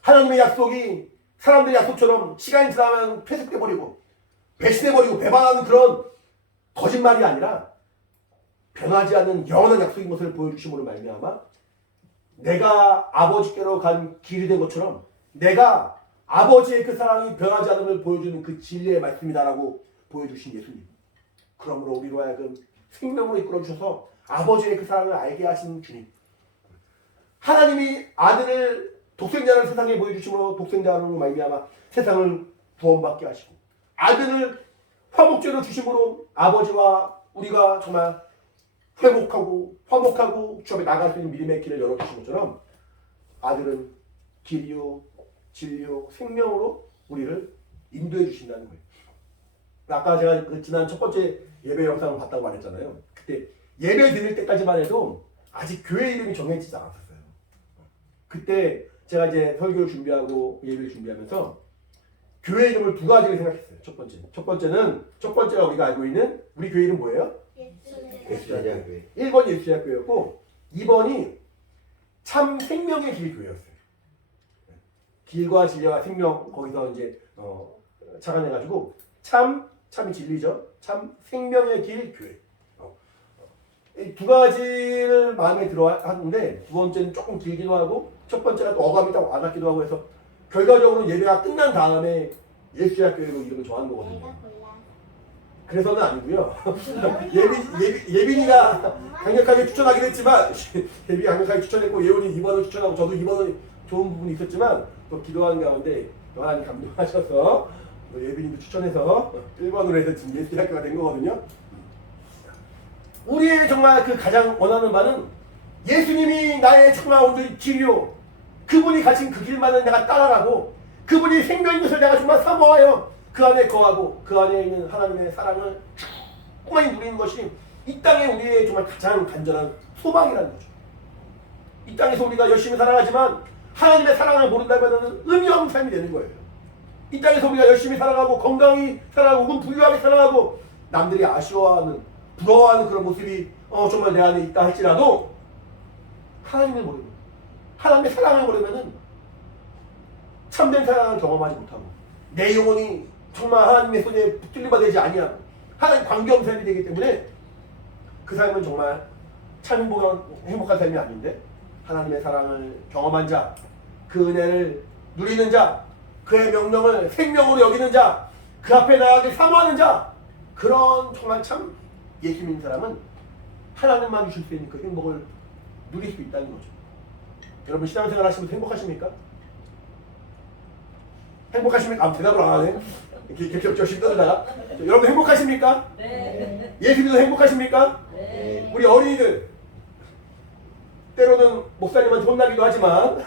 하나님의 약속이 사람들의 약속처럼 시간이 지나면 퇴색돼버리고 배신해버리고 배반하는 그런 거짓말이 아니라 변하지 않는 영원한 약속인 것을 보여주심으로 말미암아 내가 아버지께로 간 길이 된 것처럼 내가 아버지의 그 사랑이 변하지 않음을 보여주는 그 진리의 말씀이다라고 보여주신 예수님. 그러므로 우리로 하여금 생명으로 이끌어주셔서 아버지의 그 사랑을 알게 하신 주님. 하나님이 아들을 독생자를 세상에 보여주심으로 독생자로 말미암아 세상을 구원받게 하시고 아들을 화목제로 주심으로 아버지와 우리가 정말 회복하고 화목하고 주 앞에 나갈 수 있는 믿음의 길을 열어주신 것처럼 아들은 길이요 진리요 생명으로 우리를 인도해 주신다는 거예요. 아까 제가 그 지난 첫 번째 예배 영상을 봤다고 말했잖아요. 그때 예배 드릴 때까지만 해도 아직 교회 이름이 정해지지 않았었어요. 그때 제가 이제 설교를 준비하고 예배를 준비하면서 교회 이름을 두 가지를 생각했어요. 첫 번째가 우리가 알고 있는 우리 교회 이름 뭐예요? 예수대학교. 1번이 예수대학교였고 2번이 참 생명의 길 교회였어요. 길과 진리와 생명 거기서 이제 착안해가지고 참이 진리죠. 참 생명의 길 교회. 이 두 가지를 마음에 들어 하는데 두 번째는 조금 길기도 하고 첫 번째가 또 어감이 딱 와닿기도 하고 해서 결과적으로 예배가 끝난 다음에 예수대학교로 이름을 정한 거거든요. 그래서는 아니고요. 예빈이가 강력하게 추천하긴 했지만 예빈이 강력하게 추천했고 예원이 2번을 추천하고 저도 2번은 좋은 부분이 있었지만 또 기도하는 가운데 하나님 감동하셔서 예빈이도 추천해서 1번으로 해서 지금 예수대학교가 된 거거든요. 우리의 정말 그 가장 원하는 바는 예수님이 나의 정말 온전히 길이요 그분이 가신 그 길만을 내가 따라가고 그분이 생명인 것을 내가 정말 사모하여 그 안에 거하고 그 안에 있는 하나님의 사랑을 충만히 누리는 것이 이 땅에 우리의 정말 가장 간절한 소망이라는 거죠. 이 땅에서 우리가 열심히 살아가지만 하나님의 사랑을 모른다면 의미 없는 삶이 되는 거예요. 이 땅에서 우리가 열심히 살아가고 건강히 살아가고 혹은 부유하게 살아가고 남들이 아쉬워하는 부러워하는 그런 모습이 정말 내 안에 있다 할지라도 하나님을 모르면 하나님의 사랑을 모르면은 참된 사랑을 경험하지 못하고 내 영혼이 정말 하나님의 손에 붙들림바 되지 아니하고 하나님 관계없는 삶이 되기 때문에 그 삶은 정말 참 행복한 삶이 아닌데 하나님의 사랑을 경험한 자, 그 은혜를 누리는 자, 그의 명령을 생명으로 여기는 자, 그 앞에 나아가길 사모하는 자, 그런 정말 참 예수 믿는 사람은 하나님만 주실 수 있는 그 행복을 누릴 수 있다는 거죠. 여러분 신앙생활 하시면서 행복하십니까? 행복하십니까? 대답을 안 하네. 이렇게 겹겹이 떠들다가 여러분 행복하십니까? 네. 예수 믿어 행복하십니까? 네. 우리 어린이들 때로는 목사님한테 혼나기도 하지만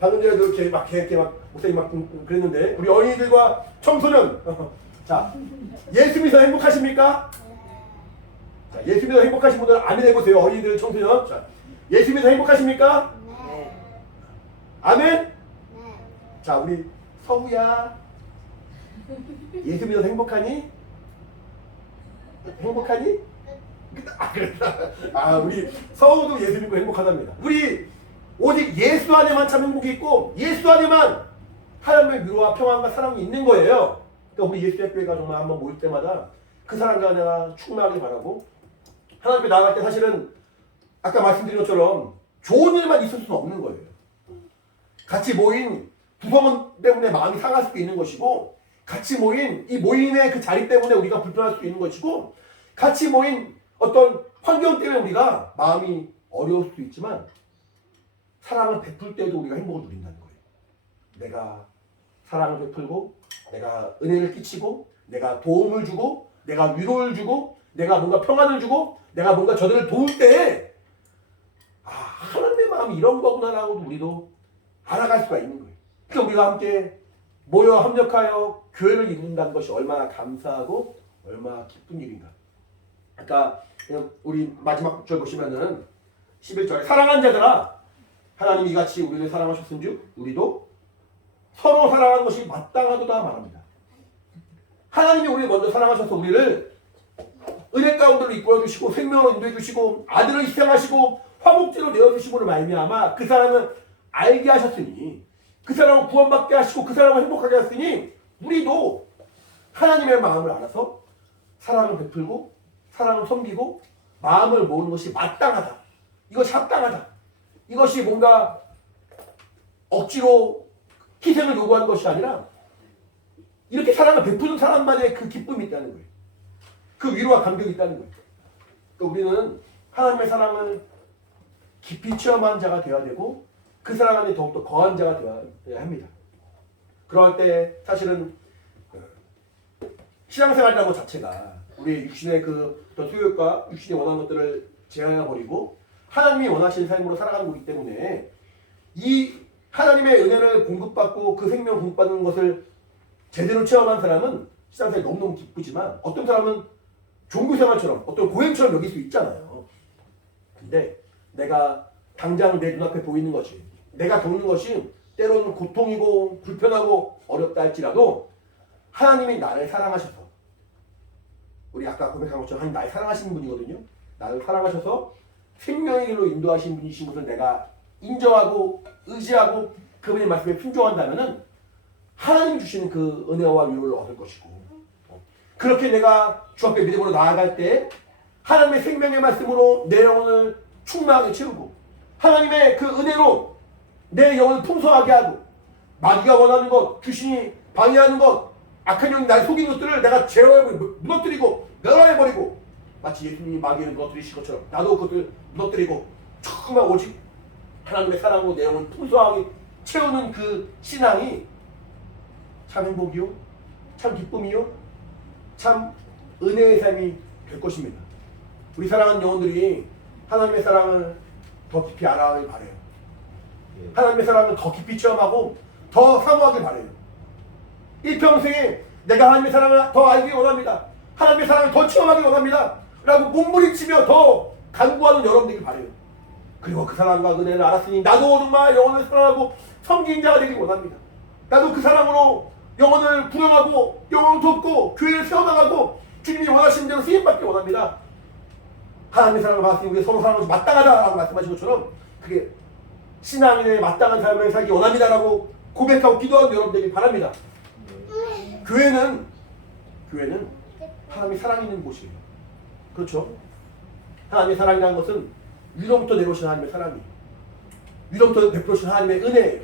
방금 전에도 이렇게 막 목사님 막 그랬는데 우리 어린이들과 청소년 자 예수 믿어 행복하십니까? 자, 예수 믿어 행복하신 분들 아멘 해보세요. 어린이들 청소년 자 예수 믿어 행복하십니까? 네. 아멘? 네. 자 우리 서우야 예수 믿어 행복하니? 행복하니? 아 그랬다. 아 우리 서우도 예수 믿고 행복하답니다. 우리 오직 예수 안에만 참 행복이 있고 예수 안에만 하나님의 위로와 평안과 사랑이 있는 거예요. 그러니까 우리 예수대학교회가 정말 한번 모일 때마다 그 사람과 내가 충만하게 바라고 하나님 앞에 나아갈 때 사실은 아까 말씀드린 것처럼 좋은 일만 있을 수는 없는 거예요. 같이 모인 구성원 때문에 마음이 상할 수도 있는 것이고 같이 모인 이 모임의 그 자리 때문에 우리가 불편할 수도 있는 것이고 같이 모인 어떤 환경 때문에 우리가 마음이 어려울 수도 있지만 사랑을 베풀 때도 우리가 행복을 누린다는 거예요. 내가 사랑을 베풀고 내가 은혜를 끼치고 내가 도움을 주고 내가 위로를 주고 내가 뭔가 평안을 주고 내가 뭔가 저들을 도울 때 하나님의 마음이 이런 거구나라고 우리도 알아갈 수가 있는 거예요. 그러니까 우리가 함께 모여 합력하여 교회를 이룬다는 것이 얼마나 감사하고 얼마나 기쁜 일인가. 아까 우리 마지막 절 보시면은 11절에 사랑하는 자들아 하나님이 이같이 우리를 사랑하셨은즉 우리도 서로 사랑하는 것이 마땅하도다 말합니다. 하나님이 우리를 먼저 사랑하셔서 우리를 은혜 가운데로 이끌어 주시고 생명으로 인도해 주시고 아들을 희생하시고 화목제로 내어주심으로 말미암아 그 사람은 알게 하셨으니 그 사람을 구원받게 하시고 그 사람을 행복하게 하셨으니 우리도 하나님의 마음을 알아서 사랑을 베풀고 사랑을 섬기고 마음을 모으는 것이 마땅하다. 이것이 합당하다. 이것이 뭔가 억지로 희생을 요구하는 것이 아니라 이렇게 사랑을 베푸는 사람만의 그 기쁨이 있다는 거예요. 그 위로와 감격이 있다는 거예요. 그러니까 우리는 하나님의 사랑을 깊이 체험한 자가 되어야 되고 그 사랑 안에 더욱더 거한 자가 되어야 합니다. 그럴 때 사실은 신앙생활이라는 것 자체가 우리의 육신의 그 어떤 소욕과 육신이 원하는 것들을 제한해버리고 하나님이 원하시는 삶으로 살아가는 거기 때문에 이 하나님의 은혜를 공급받고 그 생명 공급받는 것을 제대로 체험한 사람은 신앙생활이 너무너무 기쁘지만 어떤 사람은 종교생활처럼 어떤 고행처럼 여길 수 있잖아요. 근데 내가 당장 내 눈앞에 보이는 것이 내가 겪는 것이 때로는 고통이고 불편하고 어렵다 할지라도 하나님이 나를 사랑하셔서 우리 아까 고백한 것처럼 하나님 나를 사랑하시는 분이거든요. 나를 사랑하셔서 생명의 길로 인도하신 분이신 것을 내가 인정하고 의지하고 그분의 말씀에 순종한다면은 하나님 주시는 그 은혜와 위로를 얻을 것이고 그렇게 내가 주 앞에 믿음으로 나아갈 때 하나님의 생명의 말씀으로 내 영혼을 충만하게 채우고 하나님의 그 은혜로 내 영혼을 풍성하게 하고 마귀가 원하는 것, 귀신이 방해하는 것, 악한 영이 날 속이는 것들을 내가 제어해버리고 무너뜨리고 멸하해버리고 마치 예수님이 마귀를 무너뜨리신 것처럼 나도 그것들을 무너뜨리고 정말 오직 하나님의 사랑으로 내 영혼을 풍성하게 채우는 그 신앙이 참 행복이요, 참 기쁨이요, 참 은혜의 삶이 될 것입니다. 우리 사랑하는 영혼들이 하나님의 사랑을 더 깊이 알아가길 바래요. 하나님의 사랑을 더 깊이 체험하고 더 사모하길 바래요. 일평생에 내가 하나님의 사랑을 더 알기 원합니다. 하나님의 사랑을 더 체험하기 원합니다. 라고 몸부림치며 더 간구하는 여러분들이 바래요. 그리고 그 사랑과 은혜를 알았으니 나도 정말 영혼을 사랑하고 섬기는 자가 되기 원합니다. 나도 그 사랑으로 영혼을 구령하고 영혼을 돕고 교회를 세워나가고 주님이 원하시는 대로 쓰임받기 원합니다. 하나님의 사랑을 받았으니 우리가 서로 사랑하는 것이 마땅하다라고 말씀하신 것처럼 그게 신앙에 마땅한 삶을 살기 원합니다라고 고백하고 기도하는 여러분들에게 바랍니다. 교회는 하나님의 사랑이 있는 곳이에요. 그렇죠? 하나님의 사랑이라는 것은 위로부터 내려오신 하나님의 사랑이에요. 위로부터 베풀어주신 하나님의 은혜예요.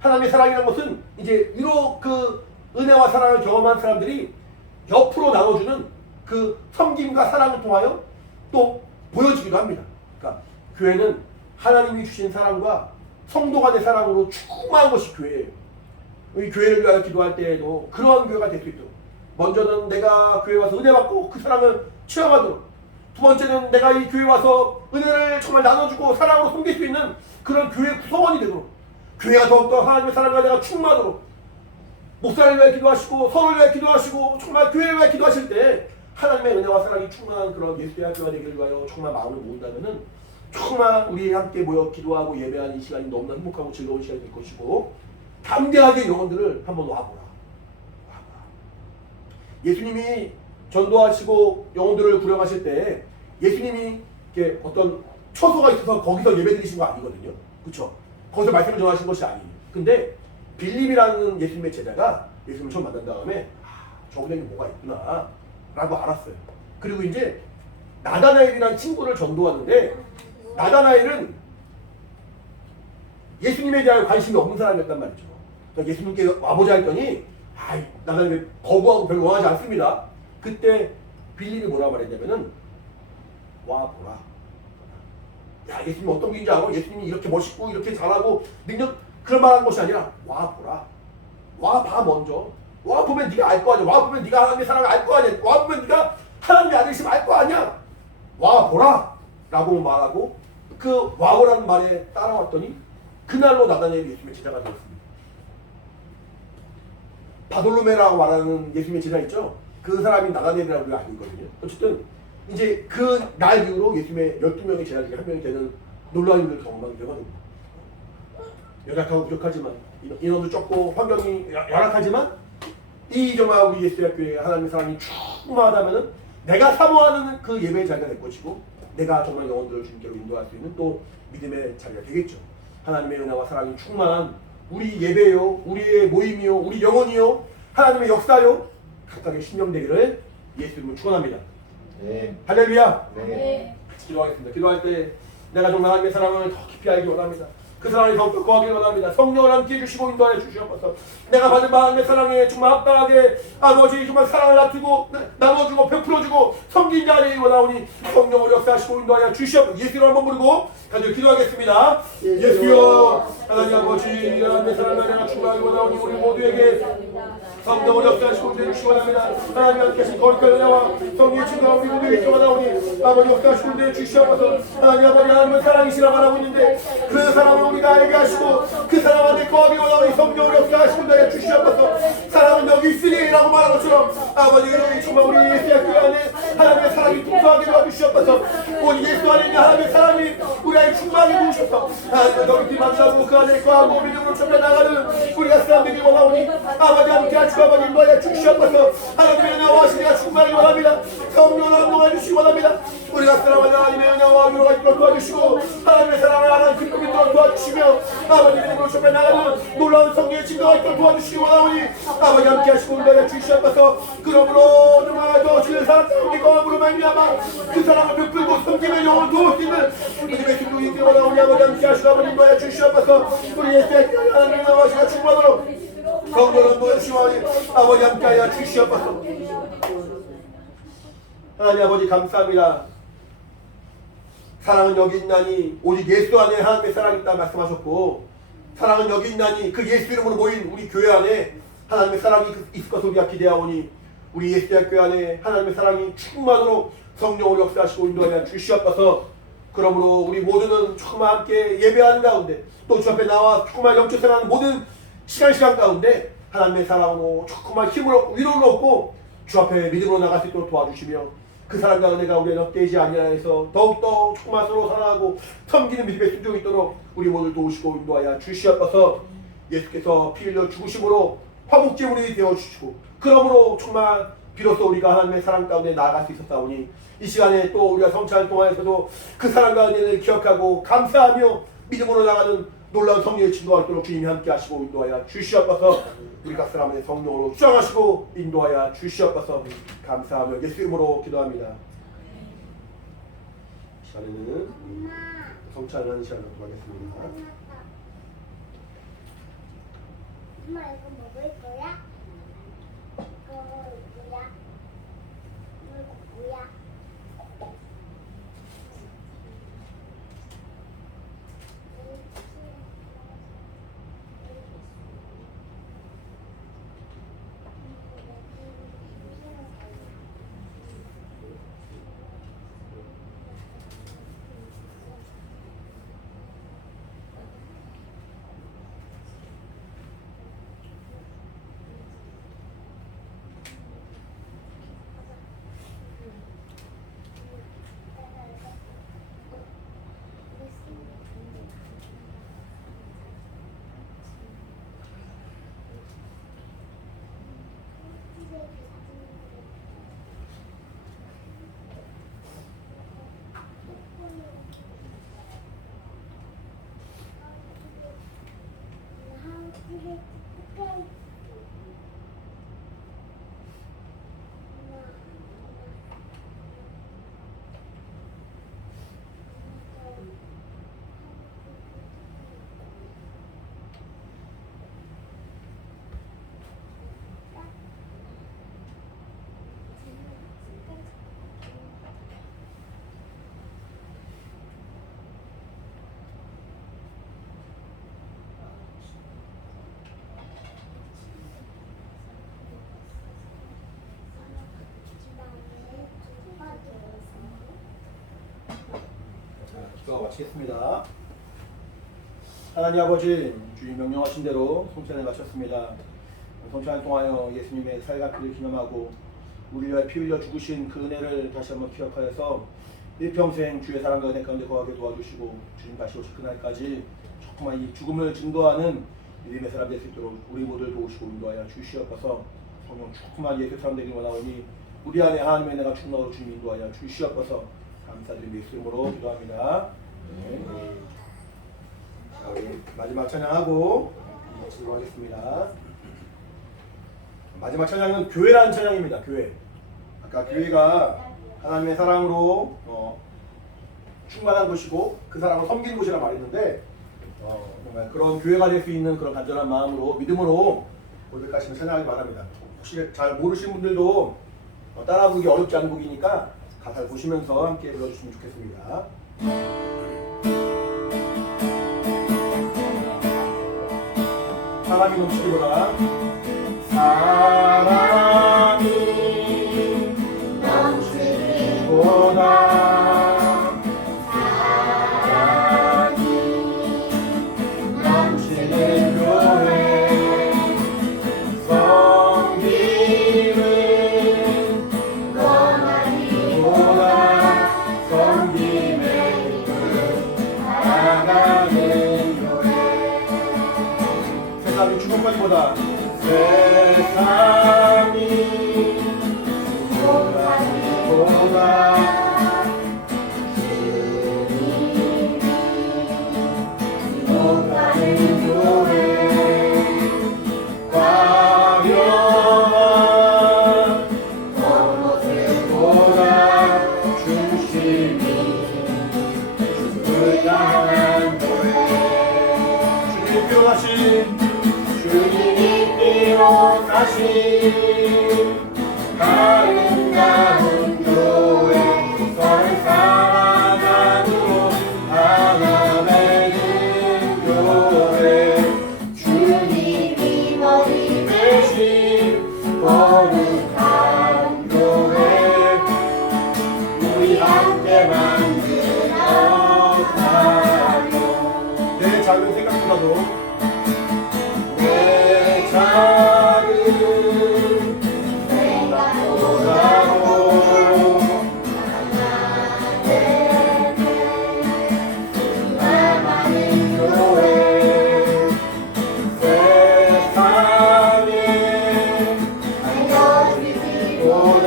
하나님의 사랑이라는 것은 이제 위로 그 은혜와 사랑을 경험한 사람들이 옆으로 나눠주는 그 섬김과 사랑을 통하여 또 보여지기도 합니다. 그러니까 교회는 하나님이 주신 사랑과 성도 간의 사랑으로 충만한 것이 교회예요. 우리 교회를 위하여 기도할 때에도 그러한 교회가 될 수 있도록 먼저는 내가 교회에 와서 은혜 받고 그 사랑을 체험하도록 두 번째는 내가 이 교회에 와서 은혜를 정말 나눠주고 사랑으로 섬길 수 있는 그런 교회 구성원이 되도록 교회가 더욱더 하나님의 사랑과 내가 충만하도록 목사를 위하여 기도하시고 서로를 위하여 기도하시고 정말 교회를 위하여 기도하실 때 하나님의 은혜와 사랑이 충만한 그런 예수의 학교가 되기를 위하여 정말 마음을 모은다면은 정말 우리 함께 모여 기도하고 예배하는 이 시간이 너무나 행복하고 즐거운 시간이 될 것이고 담대하게 영혼들을 한번 와보라. 예수님이 전도하시고 영혼들을 구령하실 때 예수님이 이렇게 어떤 처소가 있어서 거기서 예배 드리신 거 아니거든요. 그렇죠? 거기서 말씀을 전하신 것이 아니에요. 근데 빌립이라는 예수님의 제자가 예수님을 처음 만난 다음에 저분에게 뭐가 있구나 라고 알았어요. 그리고 이제 나다나엘이라는 친구를 전도하는데 나다나엘은 예수님에 대한 관심이 없는 사람이었단 말이죠. 그러니까 예수님께 와보자 했더니 나다나엘 거부하고 별로 원하지 않습니다. 그때 빌립이 뭐라고 말했냐면은 와보라. 야, 예수님이 어떤 분인지 알고 예수님이 이렇게 멋있고 이렇게 잘하고 능력 그런 말하는 것이 아니라 와보라. 와봐 먼저. 와보면 네가 알 거 아니야. 와보면 네가 하나님의 사랑을 알 거 아니야. 와보면 네가 하나님의 아들이심을 알 거 아니야. 와보라 라고 말하고 그 와보라는 말에 따라왔더니 그날로 나다나엘이 예수님의 제자가 되었습니다. 바돌로메라고 말하는 예수님의 제자 있죠? 그 사람이 나가내리라고 우리가 알고 있거든요. 어쨌든 이제 그 날 이후로 예수님의 12명의 제자 중에 한 명이 되는 놀라운 일을 경험하게 되거든요. 연약하고 부족하지만 인원도 적고 환경이 열악하지만 이 정말 우리 예수대학교에 하나님의 사랑이 충만하다면은 내가 사모하는 그 예배의 자리가 될 것이고 내가 정말 영혼들을 주님께로 인도할 수 있는 또 믿음의 자리가 되겠죠. 하나님의 은혜와 사랑이 충만한 우리 예배요, 우리의 모임이요, 우리 영혼이요, 하나님의 역사요 각각의 신명되기를 예수 이름으로 축원합니다. 네. 할렐루야. 네. 기도하겠습니다. 기도할 때 내가 정말 하나님의 사랑을 더 깊이 알기 원합니다. 그 사랑을 더욱더 거하기 원합니다. 성령을 함께 해주시고 인도하여 주시옵소서. 내가 받은 하나님의 사랑에 정말 합당하게 아버지 정말 사랑을 나누고 나눠주고 베풀어주고 섬긴 자리에 원하오니 성령을 역사하시고 인도하여 주시옵소서. 예수로 한번 부르고 가지고 기도하겠습니다. 예수여 하나님 아버지 하나님의 사랑을 내가 충만하게 원하오니 우리 모두에게 성령을 역사하시고 인도해주시기 원합니다. 하나님 함께 하신 거룩한 은혜와 성령의 친구가 우리 모두에게 원하오니 아버지 역사하시고 인도해주시옵소서. 하나님 아버지 하나님의 사랑이시라고 말하고 있는데 그 사랑을 우리가 알게 하시고 그 사랑 안에 거하기 원하오니 성령을 역사하시고 인도해 주시옵소서. 사랑은 여기 있으리라고 말한 것처럼 아버지 정말 우리 예수학교 안에 하나님의 사랑이 풍성하게 도와주시옵소서. 오직 예수 안에 있는 하나님의 사랑이 우리 안에 충만하게 주셔서 하나님의 너희 만나고 그 안에 거하고 믿음으로 전해 나가는 우리가 사람들이 원하오니 아버지 함께 하시고 아버지 인도하여 주시옵소서. 하나님의 은혜와 하시니가 충만하게 원합니다. 성령을 감동해 주시기 원합니다. 우리가 사랑하는 하나님의 은혜와 위로가 있도록 도와주시고 하나님의 사랑을 하나님 그리고 믿도록 도와주시며 아버지 믿음으로 전해 나가는 놀라운 성령의 증거가 있도록 도와주시기 원하오니 아버지 함께 하시고 인도하여 주시옵소서. 그러므로 정말 더 주의 사랑 가운데 거함으로 말미암아 그 사랑을 베풀고 섬기는 영혼을 도울 수 있는 믿음의 힘도 있게 원하오니 아버지 함께 하시고 아버지 인도하여 주시옵소서. 우리 예수의 하나님의 나와시가 충만으로 성령을 도와주시오니 아버지 함께하여 주시옵소서. 하나님 아버지 감사합니다. 사랑은 여기 있나니 오직 예수 안에 하나님의 사랑이 있다 말씀하셨고 사랑은 여기 있나니 그 예수 이름으로 모인 우리 교회 안에 하나님의 사랑이 있을 것을 우리가 기대하오니 우리 예수대학교 안에 하나님의 사랑이 충만으로 성령을 역사하시고 인도하여 주시옵소서. 그러므로 우리 모두는 정말 함께 예배하는 가운데 또 주 앞에 나와 정말 영적 생활하는 모든 시간 가운데 하나님의 사랑으로 정말 힘으로 위로를 얻고 주 앞에 믿음으로 나갈 수 있도록 도와주시며 그 사랑과 은혜가 우리의 헛되지 아니라 해서 더욱더 정말 서로 사랑하고 섬기는 믿음의 순종이 있도록 우리 모두 도우시고 인도하여 주시옵소서. 예수께서 피 흘려 죽으심으로 화목제물이 되어주시고 그러므로 정말 비로소 우리가 하나님의 사랑 가운데 나아갈 수 있었사오니 이 시간에 또 우리가 성찬을 통하여서도 그 사랑과 은혜를 기억하고 감사하며 믿음으로 나가는 놀라운 성령의 친구가 있도록 주님이 함께 하시고 인도하여 주시옵소서. 우리 각 사람의 성령으로 수장하시고 인도하여 주시옵소서. 감사하며 예수 이름으로 기도합니다. 시간에는 성찬하는 시간을 갖도록 하겠습니다. 엄마 이거 먹을 거야? 이거 뭐야? 이거 뭐야? 기도가 마치겠습니다. 하나님 아버지 주님 명령하신 대로 성찬을 마쳤습니다. 성찬을 통하여 예수님의 살과 피를 기념하고 우리를 위하여 피 흘려 죽으신 그 은혜를 다시 한번 기억하여서 일평생 주의 사랑과 은혜 가운데 거하게 도와주시고 주님 다시 오실 그날까지 조금만 이 죽음을 증거하는 믿음의 사람 될 수 있도록 우리 모두를 도우시고 인도하여 주시옵소서. 성령 조금만 예수 사람 되기 원하오니 우리 안에 하나님의 은혜가 충만하고 주님 인도하여 주시옵소서. 감사드리며 예수 이름으로 기도합니다. 네. 자, 우리 마지막 찬양하고 마치도록 하겠습니다. 마지막 찬양은 교회라는 찬양입니다. 교회. 아까 교회가 하나님의 사랑으로 충만한 곳이고 그 사랑을 섬기는 곳이라 말했는데 정말 그런 교회가 될 수 있는 그런 간절한 마음으로 믿음으로 고백하시면 찬양하기 바랍니다. 혹시 잘 모르시는 분들도 따라 부르기 어렵지 않은 곡이니까 가사를 보시면서 함께 불러주시면 좋겠습니다. 사랑이 넘치기보다 사랑이 넘치기보다 주목하기보다 세상이 주목하기보다 주목하는 교회 화려한 겉모습보다 중심이 주를 향한 교회 주님 필요하신 주님이 필요하신 아름다운 교회 서로 사랑하도록 하나 되는 교회 주님이 머리 대신 거룩한 교회 우리 함께 만들어가요. 내 작은 생각보다도 작은 생각보다도 많은 교회 세상에 알려지기보다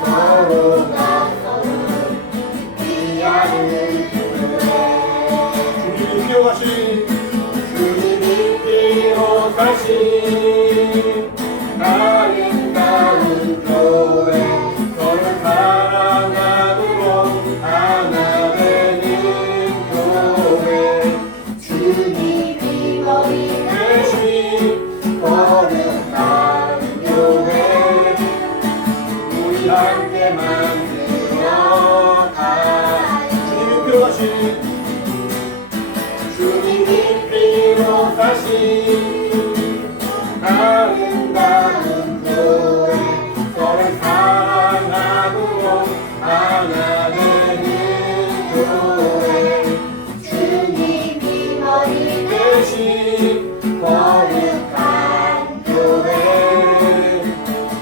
서로가 서로 위하는 교회 주님이 필요하신 다시 아름다운 교회 서로 사랑하도록 하나 되는 교회 주님이 머리 대신 거룩한 교회 우리 함께 만들어가요. 주님이 필요하신 주님이 필요하신 아름다운 교회 서로 사랑하도록 하나 되는 교회 주님이 머리 대신 거룩한 교회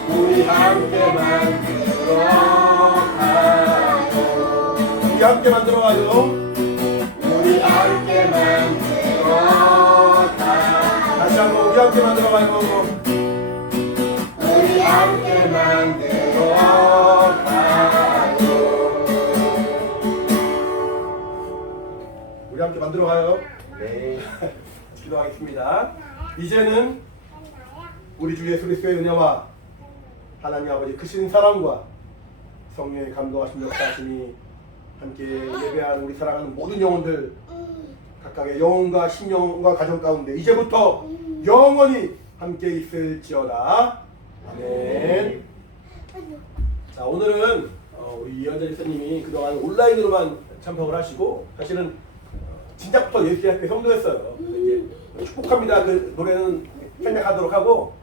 우리 함께 만들어가요. 우리 함께 만들어가요. 우리 함께 만들어가요. 다시 한번 우리 함께 만들어가요. 우리 함께 만들어가요. 우리 함께 만들어가요. 네. 기도하겠습니다. 이제는 우리 주 예수 그리스도의 은혜와 하나님 아버지 크신 사랑과 성령의 감동하신 역사하심이 함께 예배하는 우리 사랑하는 모든 영혼들 각각의 영혼과 심령과 가정 가운데 이제부터 영원히 함께 있을지어다. 아멘. 자, 오늘은 우리 이현재 집사님이 그동안 온라인으로만 참석을 하시고 사실은 진작부터 예수의 성도였어요. 이제 축복합니다. 그 노래는 생략하도록 하고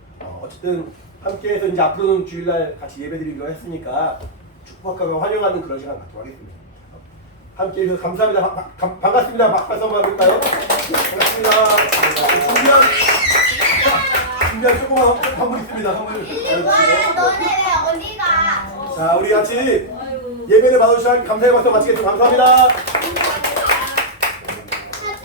어쨌든 함께해서 이제 앞으로는 주일날 같이 예배드리기로 했으니까 축복하고 환영하는 그런 시간 갖도록 하겠습니다. 함께해주셔서 감사합니다. 반갑습니다. 박수 한번 해볼까요? 반갑습니다. 준비한 조그만 선물 있습니다. 선물. 이거야 너네 왜 어디 자, 우리 같이 예배를 받으시면 감사의 박수 마치겠습니다. 감사합니다.